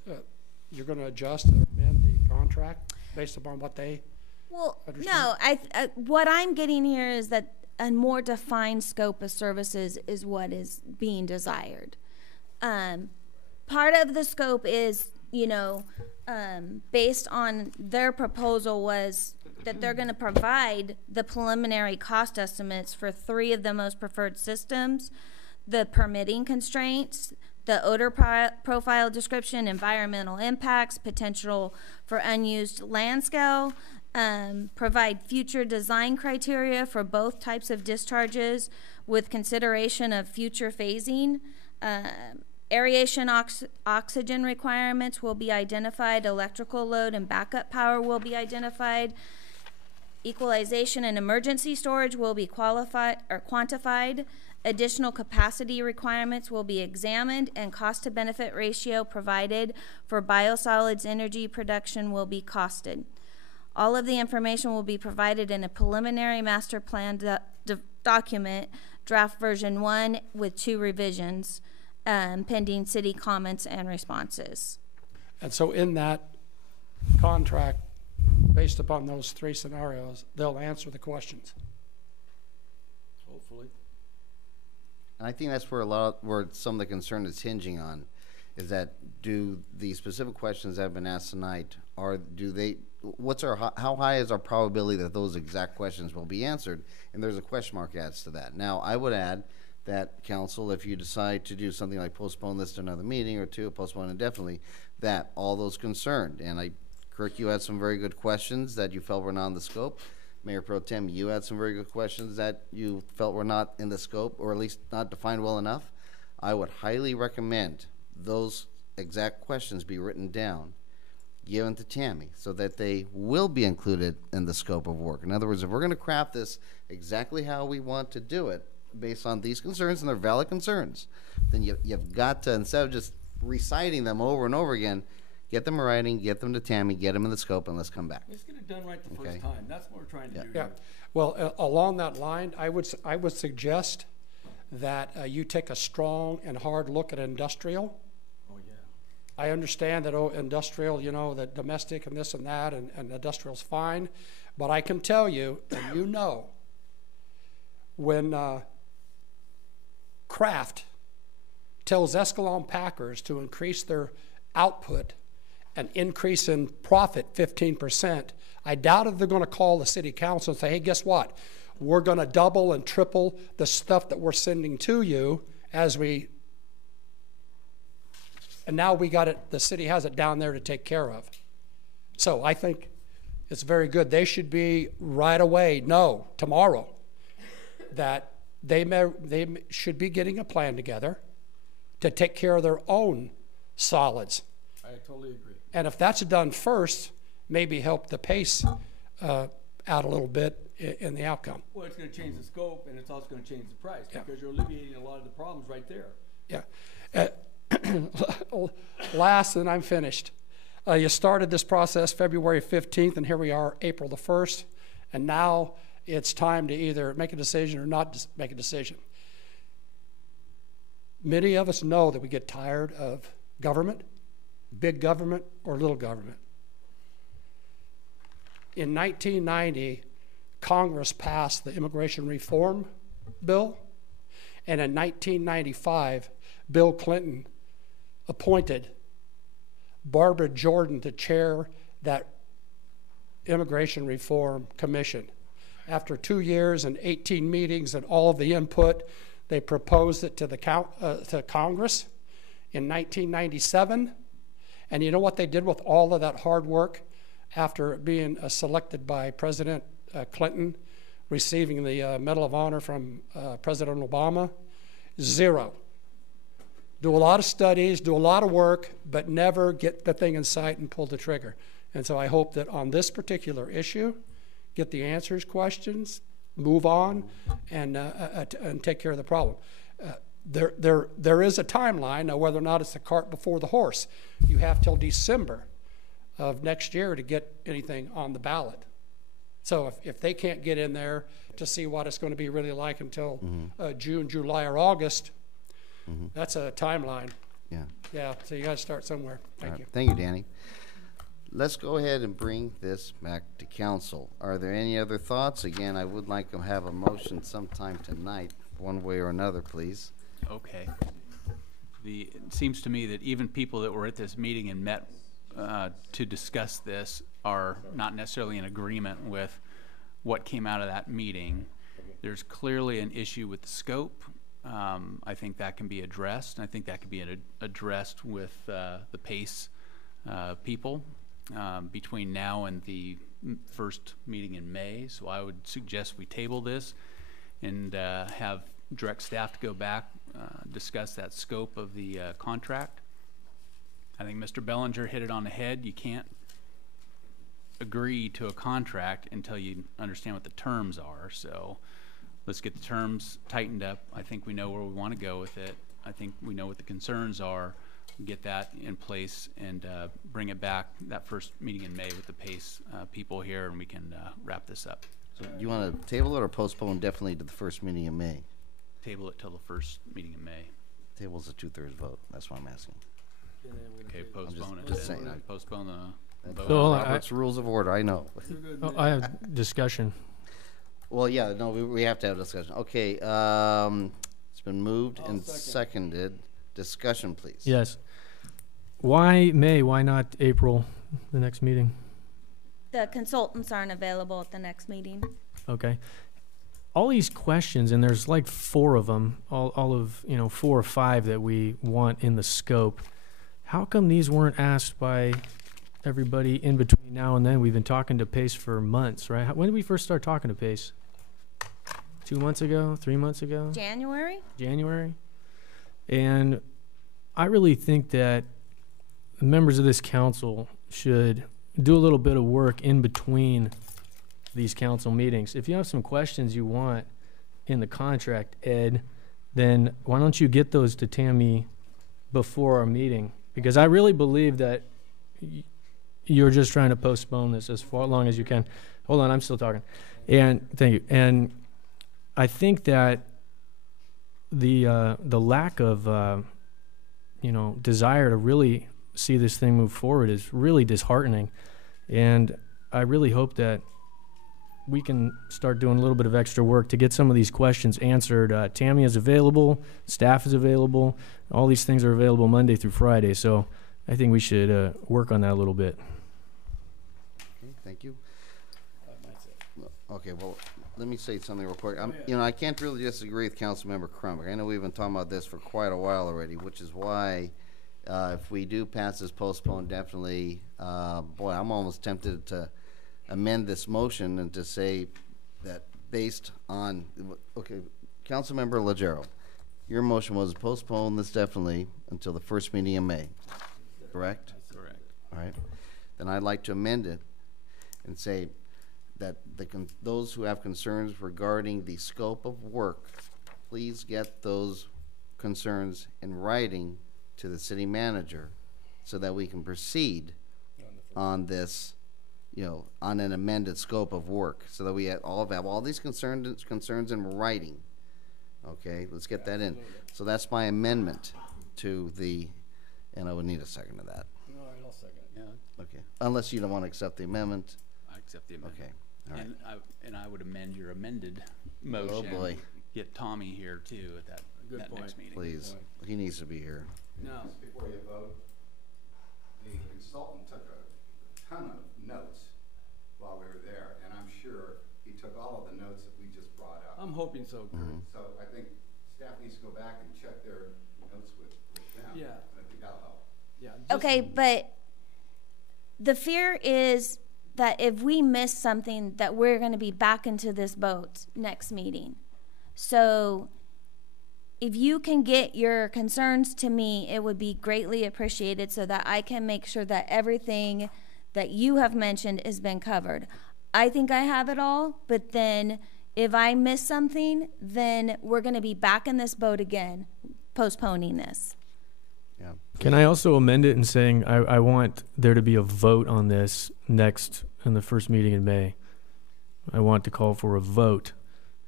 you're going to adjust and amend the contract based upon what they. Well, understand? no. What I'm getting here is that a more defined scope of services is what is being desired. Part of the scope is, based on their proposal was that they're going to provide the preliminary cost estimates for 3 of the most preferred systems, the permitting constraints, the odor profile description, environmental impacts, potential for unused land scale, provide future design criteria for both types of discharges with consideration of future phasing. Aeration oxygen requirements will be identified. Electrical load and backup power will be identified. Equalization and emergency storage will be quantified. Additional capacity requirements will be examined, and cost to benefit ratio provided for biosolids energy production will be costed. All of the information will be provided in a preliminary master plan document, draft version 1 with 2 revisions, pending city comments and responses. And so in that contract, based upon those 3 scenarios, they'll answer the questions. Hopefully. And I think that's where where some of the concern is hinging on, is that do the specific questions that have been asked tonight, how high is our probability that those exact questions will be answered? And there's a question mark adds to that. Now, I would add that, council, if you decide to do something like postpone this to another meeting or two, postpone indefinitely, that all those concerned, and Kirk, you had some very good questions that you felt were not in the scope. Mayor Pro Tem, you had some very good questions that you felt were not in the scope, or at least not defined well enough. I would highly recommend those exact questions be written down, given to Tammy, so that they will be included in the scope of work. In other words, if we're going to craft this exactly how we want to do it, based on these concerns, and they're valid concerns, then you've got to, instead of just reciting them over and over again, get them in writing, get them to Tammy, get them in the scope, and let's come back. Let's get it done right the first time. That's what we're trying to do Yeah. here. Well, along that line, I would suggest that you take a strong and hard look at industrial. Oh, yeah. I understand that industrial, that domestic and this and that, and industrial's fine, but I can tell you, and when Kraft tells Escalon Packers to increase their output and increase in profit 15%, I doubt if they're going to call the city council and say, hey, guess what? We're going to double and triple the stuff that we're sending to you and now we got it, the city has it down there to take care of. So I think it's very good. They should be right away, tomorrow, that they should be getting a plan together to take care of their own solids. I totally agree. And if that's done first, maybe help the pace out a little bit in the outcome. Well, it's going to change the scope, and it's also going to change the price, Yeah. because you're alleviating a lot of the problems right there. Yeah. Last, and I'm finished. You started this process February 15th, and here we are, April the 1st, and now it's time to either make a decision or not make a decision. Many of us know that we get tired of government, big government or little government. In 1990, Congress passed the Immigration Reform Bill, and in 1995, Bill Clinton appointed Barbara Jordan to chair that Immigration Reform Commission. After 2 years and 18 meetings and all of the input, they proposed it to to Congress in 1997. And you know what they did with all of that hard work after being selected by President Clinton, receiving the Medal of Honor from President Obama? Zero. Do a lot of studies, do a lot of work, but never get the thing in sight and pull the trigger. And so I hope that on this particular issue, get the answers, questions, move on, and take care of the problem. There is a timeline. Now, whether or not it's the cart before the horse, you have till December of next year to get anything on the ballot. So if they can't get in there to see what it's going to be really like until June, July, or August, that's a timeline. Yeah. Yeah, so you got to start somewhere. Thank you. Thank you, Danny. Let's go ahead and bring this back to council. Are there any other thoughts? Again, I would like to have a motion sometime tonight, one way or another, please. Okay. It seems to me that even people that were at this meeting and met to discuss this are not necessarily in agreement with what came out of that meeting. There's clearly an issue with the scope. I think that can be addressed, and I think that can be addressed with the PACE people between now and the first meeting in May. So I would suggest we table this and have direct staff to go back, discuss that scope of the contract. I think Mr. Bellinger hit it on the head. You can't agree to a contract until you understand what the terms are. So let's get the terms tightened up. I think we know where we want to go with it. I think we know what the concerns are. Get that in place and bring it back that first meeting in May with the PACE people here, and we can wrap this up. So do you want to table it or postpone definitely to the first meeting in May? Table it till the first meeting in May. Table's a 2/3 vote. That's what I'm asking. Okay, postpone it. just saying. Postpone the vote. So, Robert's Rules of Order, I know. I have discussion. Well, yeah, no, we have to have a discussion. Okay, it's been moved and seconded. Discussion, please. Yes. why May? Why not April, the next meeting? The consultants aren't available at the next meeting. Okay. All these questions, and there's like 4 of them, all of, 4 or 5 that we want in the scope. How come these weren't asked by everybody in between now and then? We've been talking to Pace for months, right? When did we first start talking to Pace? 2 months ago? 3 months ago? January? January? And I really think that members of this council should do a little bit of work in between these council meetings. If you have some questions you want in the contract, Ed, then why don't you get those to Tammy before our meeting? Because I really believe that you're just trying to postpone this as far long as you can. Hold on, I'm still talking. And thank you. And I think that the lack of desire to really see this thing move forward is really disheartening. And I really hope that we can start doing a little bit of extra work to get some of these questions answered. Tammy is available, staff is available, all these things are available Monday through Friday, so I think we should work on that a little bit. Okay, thank you. Okay, well, let me say something real quick. I can't really disagree with Councilmember Crump. I know we've been talking about this for quite a while already, which is why if we do pass this postpone, definitely, boy, I'm almost tempted to amend this motion and to say that based on, okay, Councilmember Legero, your motion was to postpone this definitely until the first meeting in May, correct? Correct. All right. Then I'd like to amend it and say that those who have concerns regarding the scope of work, please get those concerns in writing to the city manager so that we can proceed on this, on an amended scope of work, so that we have all these concerns in writing. Okay, let's get that in. So that's my amendment to the, and I would need a second to that. All right, I'll second it. Yeah, Okay, unless you don't want to accept the amendment. I accept the amendment. Okay, all right. And I would amend your amended motion. Oh, boy. Get Tommy here too at that next meeting. Please, he needs to be here. No. Before you vote, the consultant took a ton of notes while we were there, and I'm sure he took all of the notes that we just brought up. I'm hoping so, Kurt. So I think staff needs to go back and check their notes with them. Yeah. And I think that'll help. Yeah. Okay, but the fear is that if we miss something, that we're going to be back into this boat next meeting. So if you can get your concerns to me, it would be greatly appreciated so that I can make sure that everything that you have mentioned has been covered. I think I have it all, but then if I miss something, then we're going to be back in this boat again, postponing this. Yeah. Can I also amend it in saying I want there to be a vote on this next in the first meeting in May? I want to call for a vote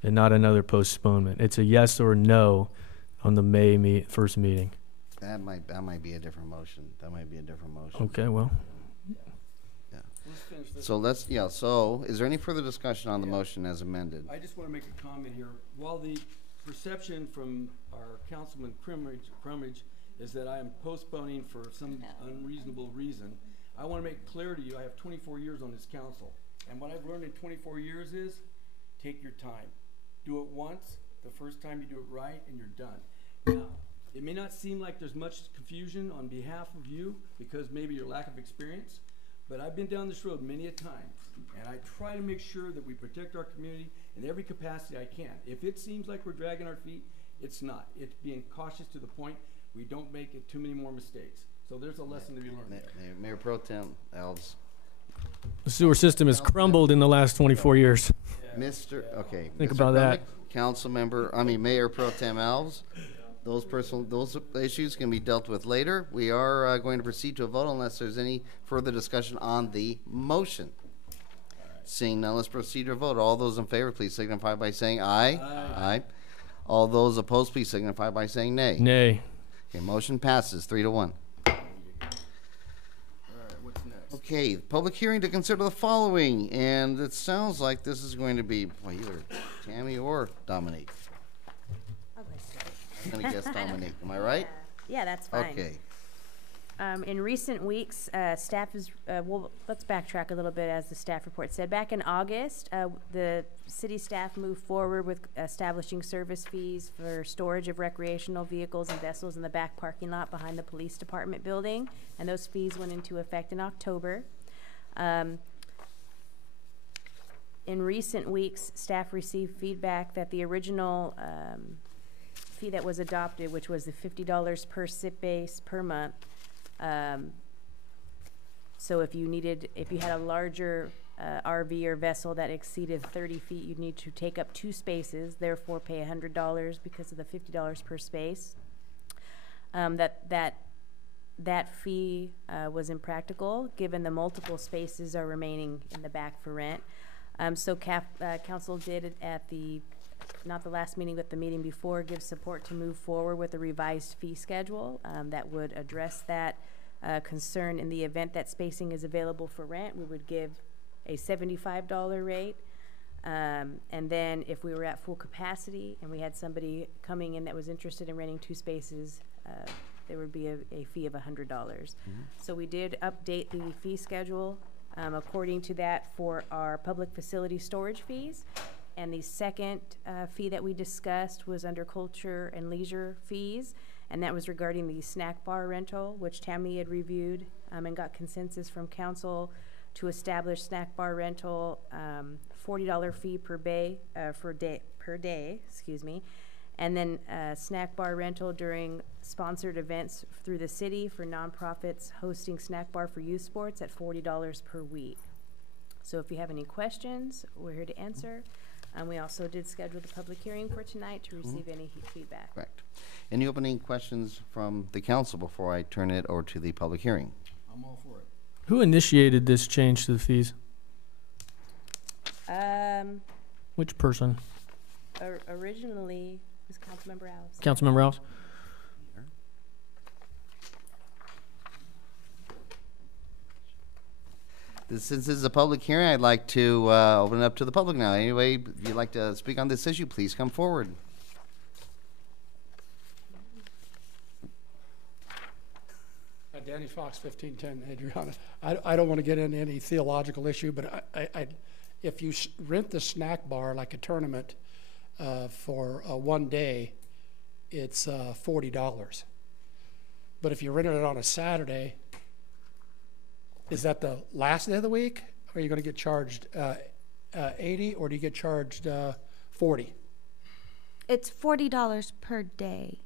and not another postponement. It's a yes or no on the May first meeting. That might be a different motion. That might be a different motion. Okay, well. Yeah. Let's finish this. So is there any further discussion on the motion as amended? I just want to make a comment here. While the perception from our Councilman Crummage is that I am postponing for some unreasonable reason, I want to make clear to you, I have 24 years on this council. And what I've learned in 24 years is, take your time. Do it once, the first time you do it right, and you're done. Now, it may not seem like there's much confusion on behalf of you, because maybe your lack of experience, but I've been down this road many a time, and I try to make sure that we protect our community in every capacity I can. If it seems like we're dragging our feet, it's not. It's being cautious to the point we don't make it too many more mistakes. So there's a lesson to be learned there. Mayor Pro Tem Alves. The sewer system has crumbled in the last 24 years. Okay. Think Mr. about that. Mayor Pro Tem Alves. Those issues can be dealt with later. We are going to proceed to a vote unless there's any further discussion on the motion. Seeing none, let's proceed to a vote. All those in favor, please signify by saying aye. Aye. All those opposed, please signify by saying nay. Nay. Okay, motion passes 3-1. All right, what's next? Okay, public hearing to consider the following, and it sounds like this is going to be either Tammy or Dominique. I'll go straight. I'm gonna guess Dominique. Am I right? Yeah, that's fine. Okay. In recent weeks, staff is, well, let's backtrack a little bit as the staff report said. Back in August, the city staff moved forward with establishing service fees for storage of recreational vehicles and vessels in the back parking lot behind the police department building, and those fees went into effect in October. In recent weeks, staff received feedback that the original fee that was adopted, which was the $50 per SIP base per month, so if you had a larger RV or vessel that exceeded 30 feet, you'd need to take up 2 spaces, therefore pay $100 because of the $50 per space. That fee was impractical given the multiple spaces are remaining in the back for rent. So council did at not the last meeting, but the meeting before, give support to move forward with a revised fee schedule that would address that concern. In the event that spacing is available for rent, we would give a $75 rate. And then if we were at full capacity and we had somebody coming in that was interested in renting 2 spaces, there would be a fee of $100. So we did update the fee schedule according to that for our public facility storage fees. And the second fee that we discussed was under culture and leisure fees, and that was regarding the snack bar rental, which Tammy had reviewed and got consensus from council to establish snack bar rental, $40 fee per day, and then snack bar rental during sponsored events through the city for nonprofits hosting snack bar for youth sports at $40 per week. So if you have any questions, we're here to answer. We also did schedule the public hearing for tonight to receive any feedback. Correct. Any opening questions from the council before I turn it over to the public hearing? I'm all for it. Who initiated this change to the fees? Which person? Originally, it was Councilmember Alice. Councilmember Alice? Since this is a public hearing, I'd like to open it up to the public now. Anyway, if you'd like to speak on this issue, please come forward. Danny Fox, 1510 Adriana. I don't want to get into any theological issue, but if you rent the snack bar like a tournament for one day, it's $40. But if you rented it on a Saturday, is that the last day of the week? Are you going to get charged $80, or do you get charged $40? It's $40 per day.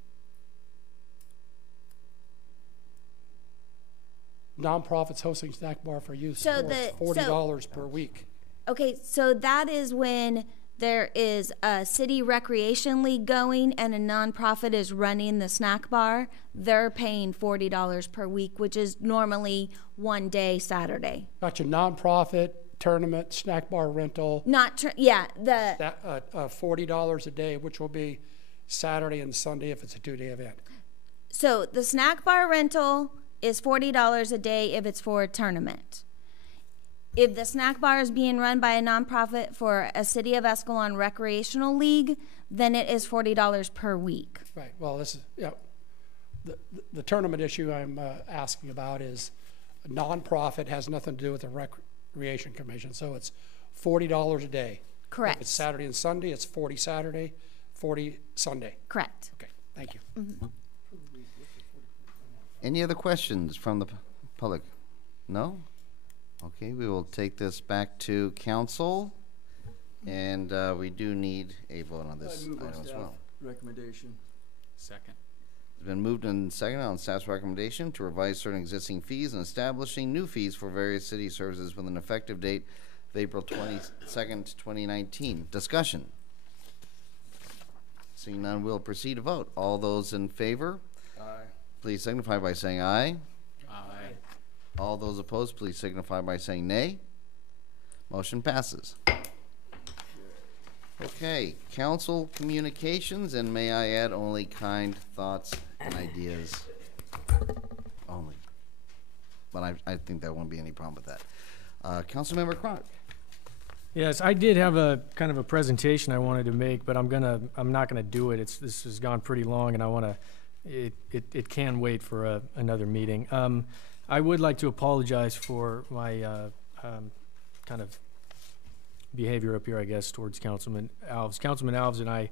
Nonprofits hosting snack bar for youth, So $40 per week. Okay, so that is when there is a city recreation league going and a nonprofit is running the snack bar. They're paying $40 per week, which is normally one day Saturday. Gotcha. Nonprofit, tournament, snack bar rental. $40 a day, which will be Saturday and Sunday if it's a 2-day event. So the snack bar rental is $40 a day if it's for a tournament. If the snack bar is being run by a nonprofit for a City of Escalon recreational league, then it is $40 per week. Right. Well, this is the tournament issue I'm asking about is a nonprofit, has nothing to do with the Recreation Commission, so it's $40 a day. Correct. If it's Saturday and Sunday, it's $40 Saturday, $40 Sunday. Correct. Okay. Thank you. Mm-hmm. Any other questions from the public? No? Okay, we will take this back to council, and we do need a vote on this item as well. Recommendation. Second. It's been moved and seconded on staff's recommendation to revise certain existing fees and establishing new fees for various city services with an effective date of April 22nd, 2019. Discussion. Seeing none, we'll proceed to vote. All those in favor? Aye. Please signify by saying aye. Aye. All those opposed, please signify by saying nay. Motion passes. Okay, council communications, and may I add, only kind thoughts and ideas only. But I think there won't be any problem with that. Councilmember Cronk. Yes, I did have a kind of a presentation I wanted to make, but I'm not gonna do it. This has gone pretty long, and I want to it can wait for another meeting. I would like to apologize for my kind of behavior up here, I guess, towards Councilman Alves. Councilman Alves and I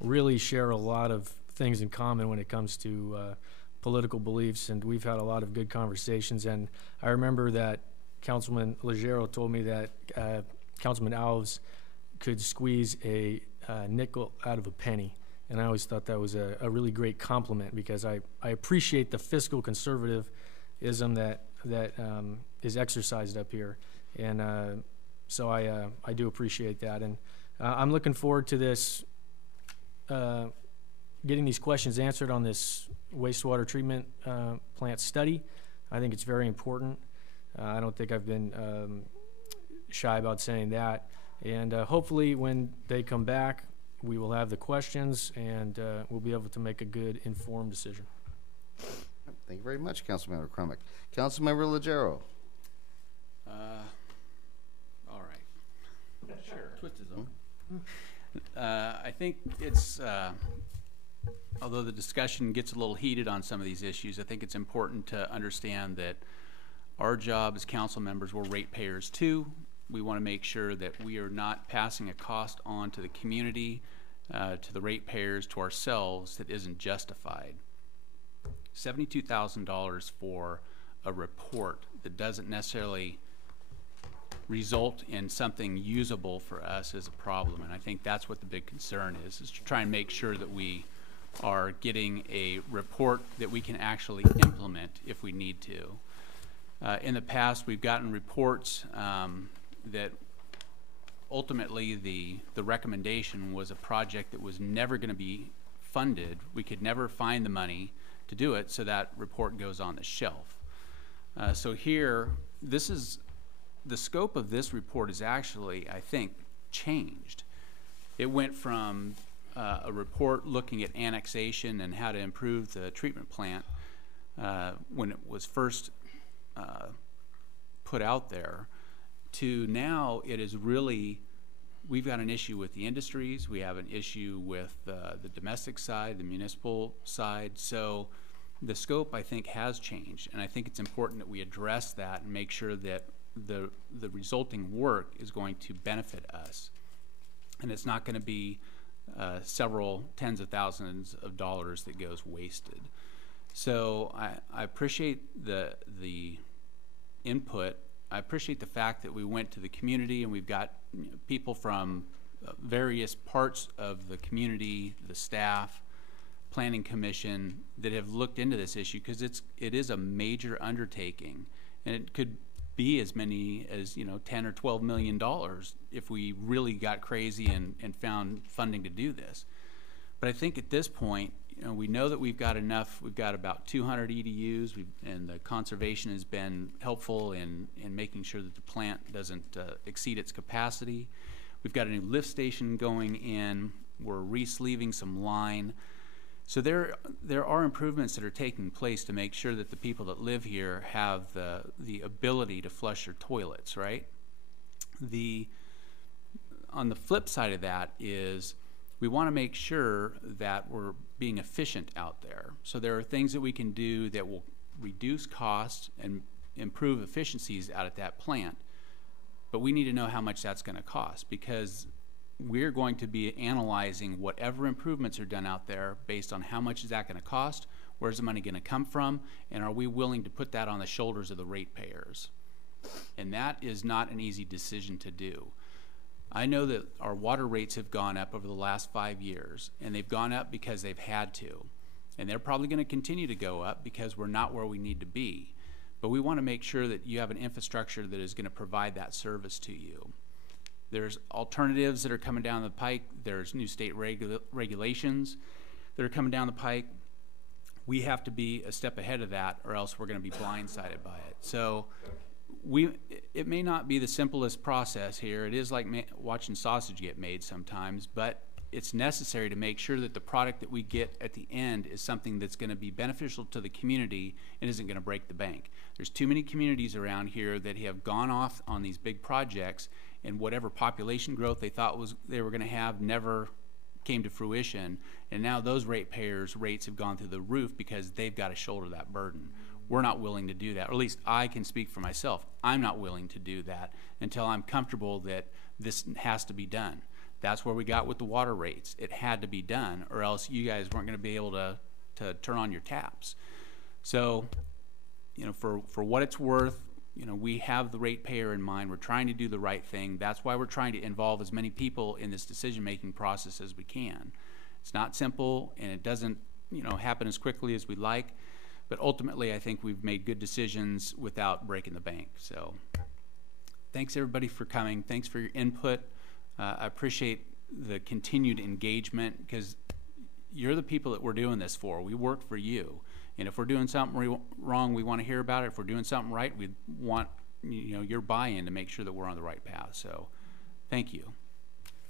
really share a lot of things in common when it comes to political beliefs, and we've had a lot of good conversations. And I remember that Councilman Legero told me that Councilman Alves could squeeze a nickel out of a penny. And I always thought that was a really great compliment, because I appreciate the fiscal conservatism that is exercised up here. And so I do appreciate that. And I'm looking forward to this, getting these questions answered on this wastewater treatment plant study. I think it's very important. I don't think I've been shy about saying that. And hopefully when they come back, we will have the questions, and we'll be able to make a good, informed decision. Thank you very much, Councilmember Crumick. Councilmember Legero. All right. Sure. Twist his arm. I think it's, although the discussion gets a little heated on some of these issues, I think it's important to understand that our job as council members, we're ratepayers too. We want to make sure that we are not passing a cost on to the community, to the ratepayers, to ourselves that isn't justified. $72,000 for a report that doesn't necessarily result in something usable for us is a problem, and I think that's what the big concern is to try and make sure that we are getting a report that we can actually implement if we need to. In the past, we've gotten reports that ultimately the recommendation was a project that was never going to be funded. We could never find the money to do it, so that report goes on the shelf. So here, this is the scope of this report is actually, I think, changed. It went from a report looking at annexation and how to improve the treatment plant when it was first put out there, to now it is really, we've got an issue with the industries, we have an issue with the domestic side, the municipal side. So the scope, I think, has changed, and I think it's important that we address that and make sure that the resulting work is going to benefit us, and it's not going to be several tens of thousands of dollars that goes wasted. So I appreciate the input. I appreciate the fact that we went to the community and we've got people from various parts of the community, the staff, planning commission, that have looked into this issue, because it is a major undertaking, and it could be as many as 10 or 12 million dollars if we really got crazy and found funding to do this. But I think at this point, we know that we've got enough. We've got about 200 EDUs, and the conservation has been helpful in making sure that the plant doesn't exceed its capacity. We've got a new lift station going in. We're re-sleeving some line. So there are improvements that are taking place to make sure that the people that live here have the ability to flush their toilets, right? On the flip side of that is we want to make sure that we're being efficient out there. So there are things that we can do that will reduce costs and improve efficiencies out at that plant. But we need to know how much that's going to cost, because we're going to be analyzing whatever improvements are done out there based on how much is that going to cost, where's the money going to come from, and are we willing to put that on the shoulders of the ratepayers? And that is not an easy decision to do. I know that our water rates have gone up over the last 5 years, and they've gone up because they've had to. And they're probably going to continue to go up because we're not where we need to be. But we want to make sure that you have an infrastructure that is going to provide that service to you. There's alternatives that are coming down the pike. There's new state regulations that are coming down the pike. We have to be a step ahead of that, or else we're going to be blindsided by it. So it may not be the simplest process here. It is like watching sausage get made sometimes, but it's necessary to make sure that the product that we get at the end is something that's going to be beneficial to the community and isn't going to break the bank. There's too many communities around here that have gone off on these big projects, and whatever population growth they thought they were going to have never came to fruition, and now those ratepayers' rates have gone through the roof because they've got to shoulder that burden. We're not willing to do that, or at least I can speak for myself. I'm not willing to do that until I'm comfortable that this has to be done. That's where we got with the water rates. It had to be done, or else you guys weren't going to be able to turn on your taps. So, you know, for what it's worth, you know, we have the ratepayer in mind. We're trying to do the right thing. That's why we're trying to involve as many people in this decision-making process as we can. It's not simple, and it doesn't, you know, happen as quickly as we'd like. But ultimately, I think we've made good decisions without breaking the bank. So thanks, everybody, for coming. Thanks for your input. I appreciate the continued engagement because you're the people that we're doing this for. We work for you. And if we're doing something wrong, we want to hear about it. If we're doing something right, we want, you know, your buy-in to make sure that we're on the right path. So thank you.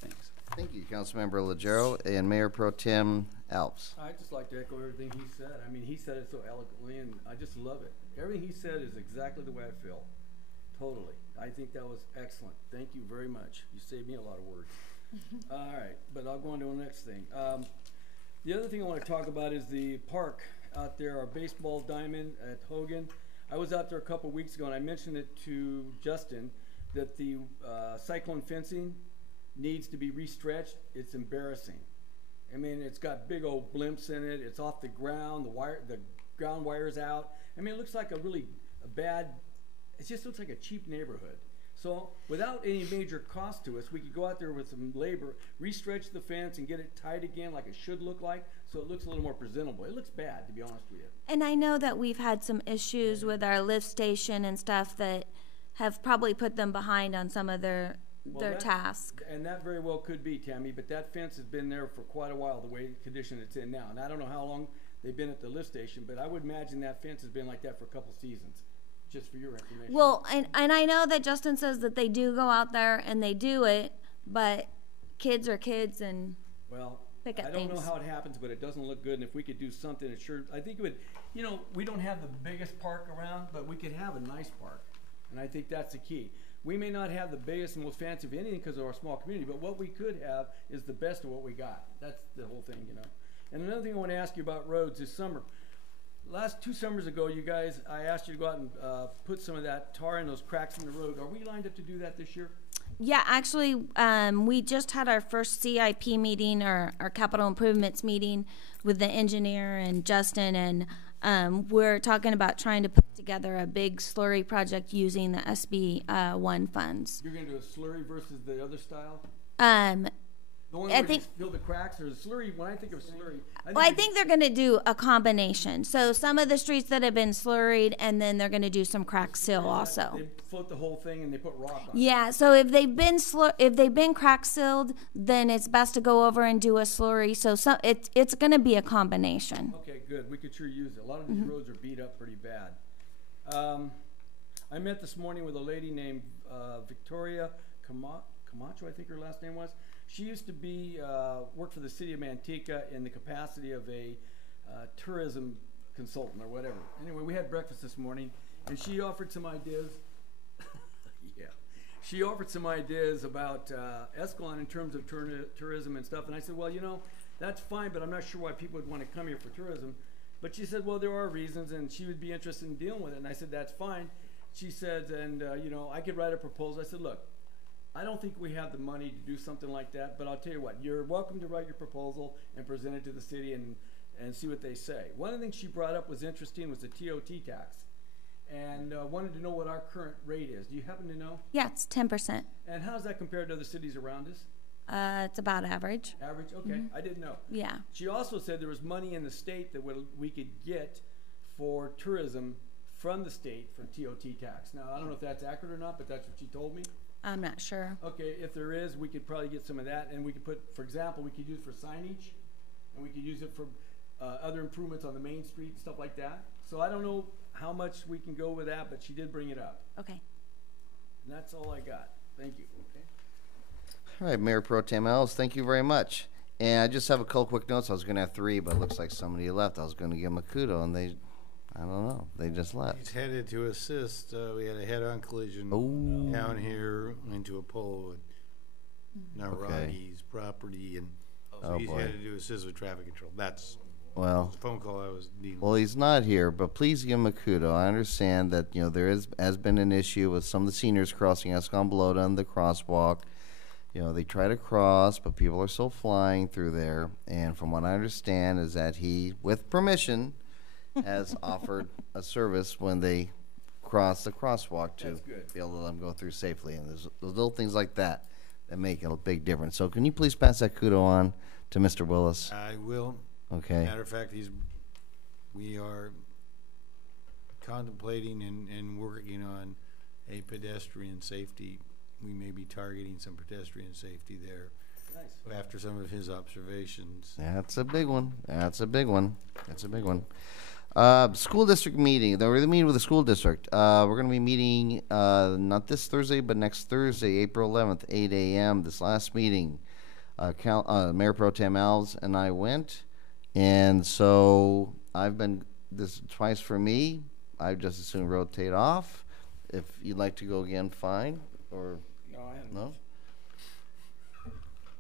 Thanks. Thank you, Councilmember Legero and Mayor Pro Tem Alves. I'd just like to echo everything he said. I mean, he said it so eloquently, and I just love it. Everything he said is exactly the way I feel. Totally. I think that was excellent. Thank you very much. You saved me a lot of words. All right, but I'll go on to the next thing. The other thing I want to talk about is the park out there, our baseball diamond at Hogan. I was out there a couple weeks ago, and I mentioned it to Justin that the cyclone fencing needs to be restretched. It's embarrassing. I mean, it's got big old blimps in it. It's off the ground. The ground wire's out. I mean, it looks like it just looks like a cheap neighborhood. So without any major cost to us, we could go out there with some labor, restretch the fence and get it tight again like it should look like, so it looks a little more presentable. It looks bad, to be honest with you. And I know that we've had some issues with our lift station and stuff that have probably put them behind on some of their tasks. And that very well could be, Tammy, but that fence has been there for quite a while, the way condition it's in now. And I don't know how long they've been at the lift station, but I would imagine that fence has been like that for a couple seasons. Just for your information. Well, and I know that Justin says that they do go out there and they do it, but kids are kids and pick at I don't things. know how it happens, but it doesn't look good. And if we could do something, it sure, I think it would, you know, we don't have the biggest park around, but we could have a nice park. And I think that's the key. We may not have the biggest and most fancy of anything because of our small community, but what we could have is the best of what we got. That's the whole thing, you know. And another thing I want to ask you about roads this summer. Last 2 summers ago, you guys, I asked you to go out and put some of that tar in those cracks in the road. Are we lined up to do that this year? Yeah, actually, we just had our first CIP meeting, or our capital improvements meeting with the engineer and Justin, and we're talking about trying to put together a big slurry project using the SB1 funds. You're going to do a slurry versus the other style? The one I where think you fill the cracks, or the slurry. When I think of slurry, I think they're going to do a combination. So some of the streets that have been slurried, and then they're going to do some crack seal also. They float the whole thing and they put rock on. Yeah. So if they've been crack sealed, then it's best to go over and do a slurry. So it's going to be a combination. Okay, good. We could sure use it. A lot of these roads are beat up pretty bad. I met this morning with a lady named Victoria Camacho, I think her last name was. She used to be work for the city of Manteca in the capacity of a tourism consultant or whatever. Anyway, we had breakfast this morning, and she offered some ideas. Yeah, she offered some ideas about Escalon in terms of tourism and stuff. And I said, well, you know, that's fine, but I'm not sure why people would want to come here for tourism. But she said, well, there are reasons, and she would be interested in dealing with it. And I said, that's fine. She said, and you know, I could write a proposal. I said, look, I don't think we have the money to do something like that, but I'll tell you what, you're welcome to write your proposal and present it to the city and see what they say. One of the things she brought up was interesting was the TOT tax, and wanted to know what our current rate is. Do you happen to know? Yeah, it's 10%. And how does that compare to other cities around us? It's about average. Average? Okay, I didn't know. Yeah. She also said there was money in the state that we could get for tourism from the state for TOT tax. Now, I don't know if that's accurate or not, but that's what she told me. I'm not sure. Okay, if there is, we could probably get some of that, and we could put, for example, we could use it for signage, and we could use it for other improvements on the main street and stuff like that. So I don't know how much we can go with that, but she did bring it up. Okay. And that's all I got. Thank you. Okay. All right, Mayor Pro Tem Alves, thank you very much. And I just have a couple quick notes. I was going to have 3, but it looks like somebody left. I was going to give them a kudo, and I don't know, they just left. He's headed to assist. We had a head-on collision down here into a pole at Naragi's property, and Oh, He's boy. had to do assist with traffic control. That's Well, the phone call I was dealing well, with. he's not here, but please give him a kudo. I understand that, there has been an issue with some of the seniors crossing Escalon below on the crosswalk. They try to cross, but people are still flying through there. And from what I understand is that he, with permission, has offered a service when they cross the crosswalk to That's good. be able to let them go through safely. And there's those little things like that that make a big difference. So can you please pass that kudo on to Mr. Willis? I will. Okay. Matter of fact, we are contemplating and working on a pedestrian safety. We may be targeting some pedestrian safety there Nice. after some of his observations. That's a big one. That's a big one. That's a big one. School district meeting. We're gonna meet with the school district. We're gonna be meeting not this Thursday, but next Thursday, April 11th, 8 a.m. This last meeting, Mayor Pro Tem Alves and I went, and so I've been this twice for me. I just as soon rotate off. If you'd like to go again, fine. Or No, I haven't. no?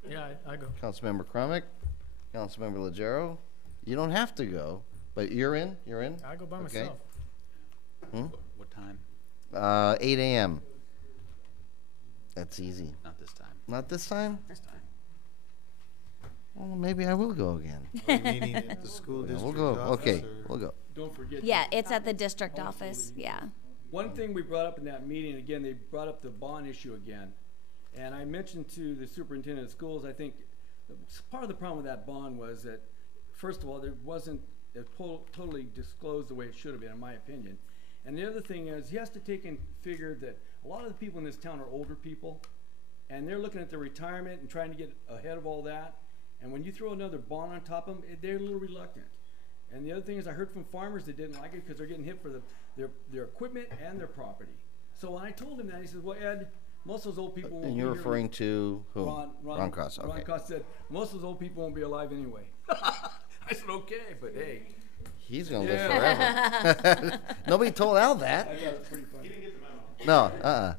Yeah, I go. Councilmember Crumick, Councilmember Legero, you don't have to go, but you're in. You're in. I go by Okay. myself. What time? 8 a.m. That's easy. Not this time. Not this time? This time. Well, maybe I will go again. Are we meeting at the school Yeah, district we'll go. office, Okay, or- we'll go. Don't forget. Yeah, it's at the district office, yeah. One thing we brought up in that meeting, again, they brought up the bond issue again. And I mentioned to the superintendent of schools, I think part of the problem with that bond was that, first of all, there wasn't totally disclosed the way it should have been, in my opinion. And the other thing is, he has to take in figure that a lot of the people in this town are older people, and they're looking at their retirement and trying to get ahead of all that. And when you throw another bond on top of them, they're a little reluctant. And the other thing is, I heard from farmers that didn't like it because they're getting hit for their equipment and their property. So when I told him that, he says, "Well, Ed, most of those old people won't And be you're here." referring to who? Ron Cost, okay. Ron Cost said, "Most of those old people won't be alive anyway." I said, "Okay, but hey." He's gonna Yeah. live forever. Nobody told Al that. I thought it was pretty funny. No,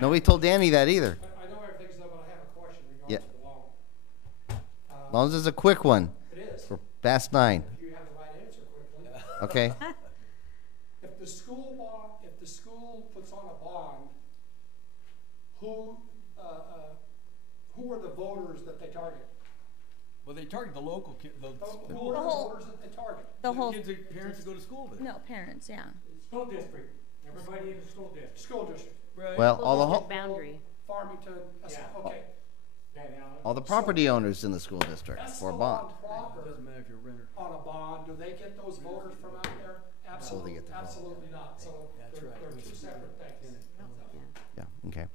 Nobody told Danny that either. I know everything's done, but I have a question Yeah. regarding the loan. As long as it's a quick one. It is. For past 9. If you have the right answer quickly. Okay. If the school puts on a bond, who are the voters that they target? Well, they target the local kids, the Who school. are the whole- voters that they target? The whole, Kids and parents that go to school with. no, parents, yeah. School district, everybody in the school district. School district. Right. Well, all the District boundary. Farmington, okay. all the property owners in the school district That's for a still bond. on proper Doesn't matter if you're a renter. on a bond. Do they get those voters from out there? Absolutely, get the vote. absolutely not. So That's they're, right. they're two separate things. Yeah. Okay.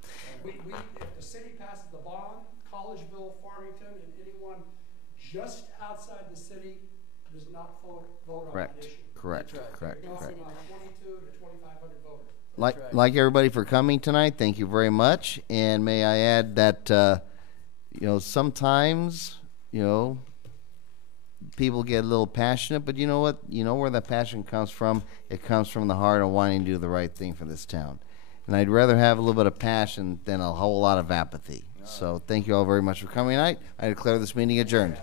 If the city passes the bond, Collegeville, Farmington, and anyone just outside the city does not vote on Correct. that issue. Correct. That's right. Correct. We're Correct. talking about 22 to 2,500 voters. Like everybody for coming tonight, thank you very much. And may I add that, sometimes, people get a little passionate, but you know what? You know where that passion comes from? It comes from the heart of wanting to do the right thing for this town. And I'd rather have a little bit of passion than a whole lot of apathy. So thank you all very much for coming tonight. I declare this meeting adjourned.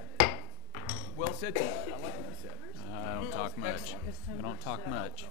Well said, Chad. I like what you said. I don't talk much. I don't talk much.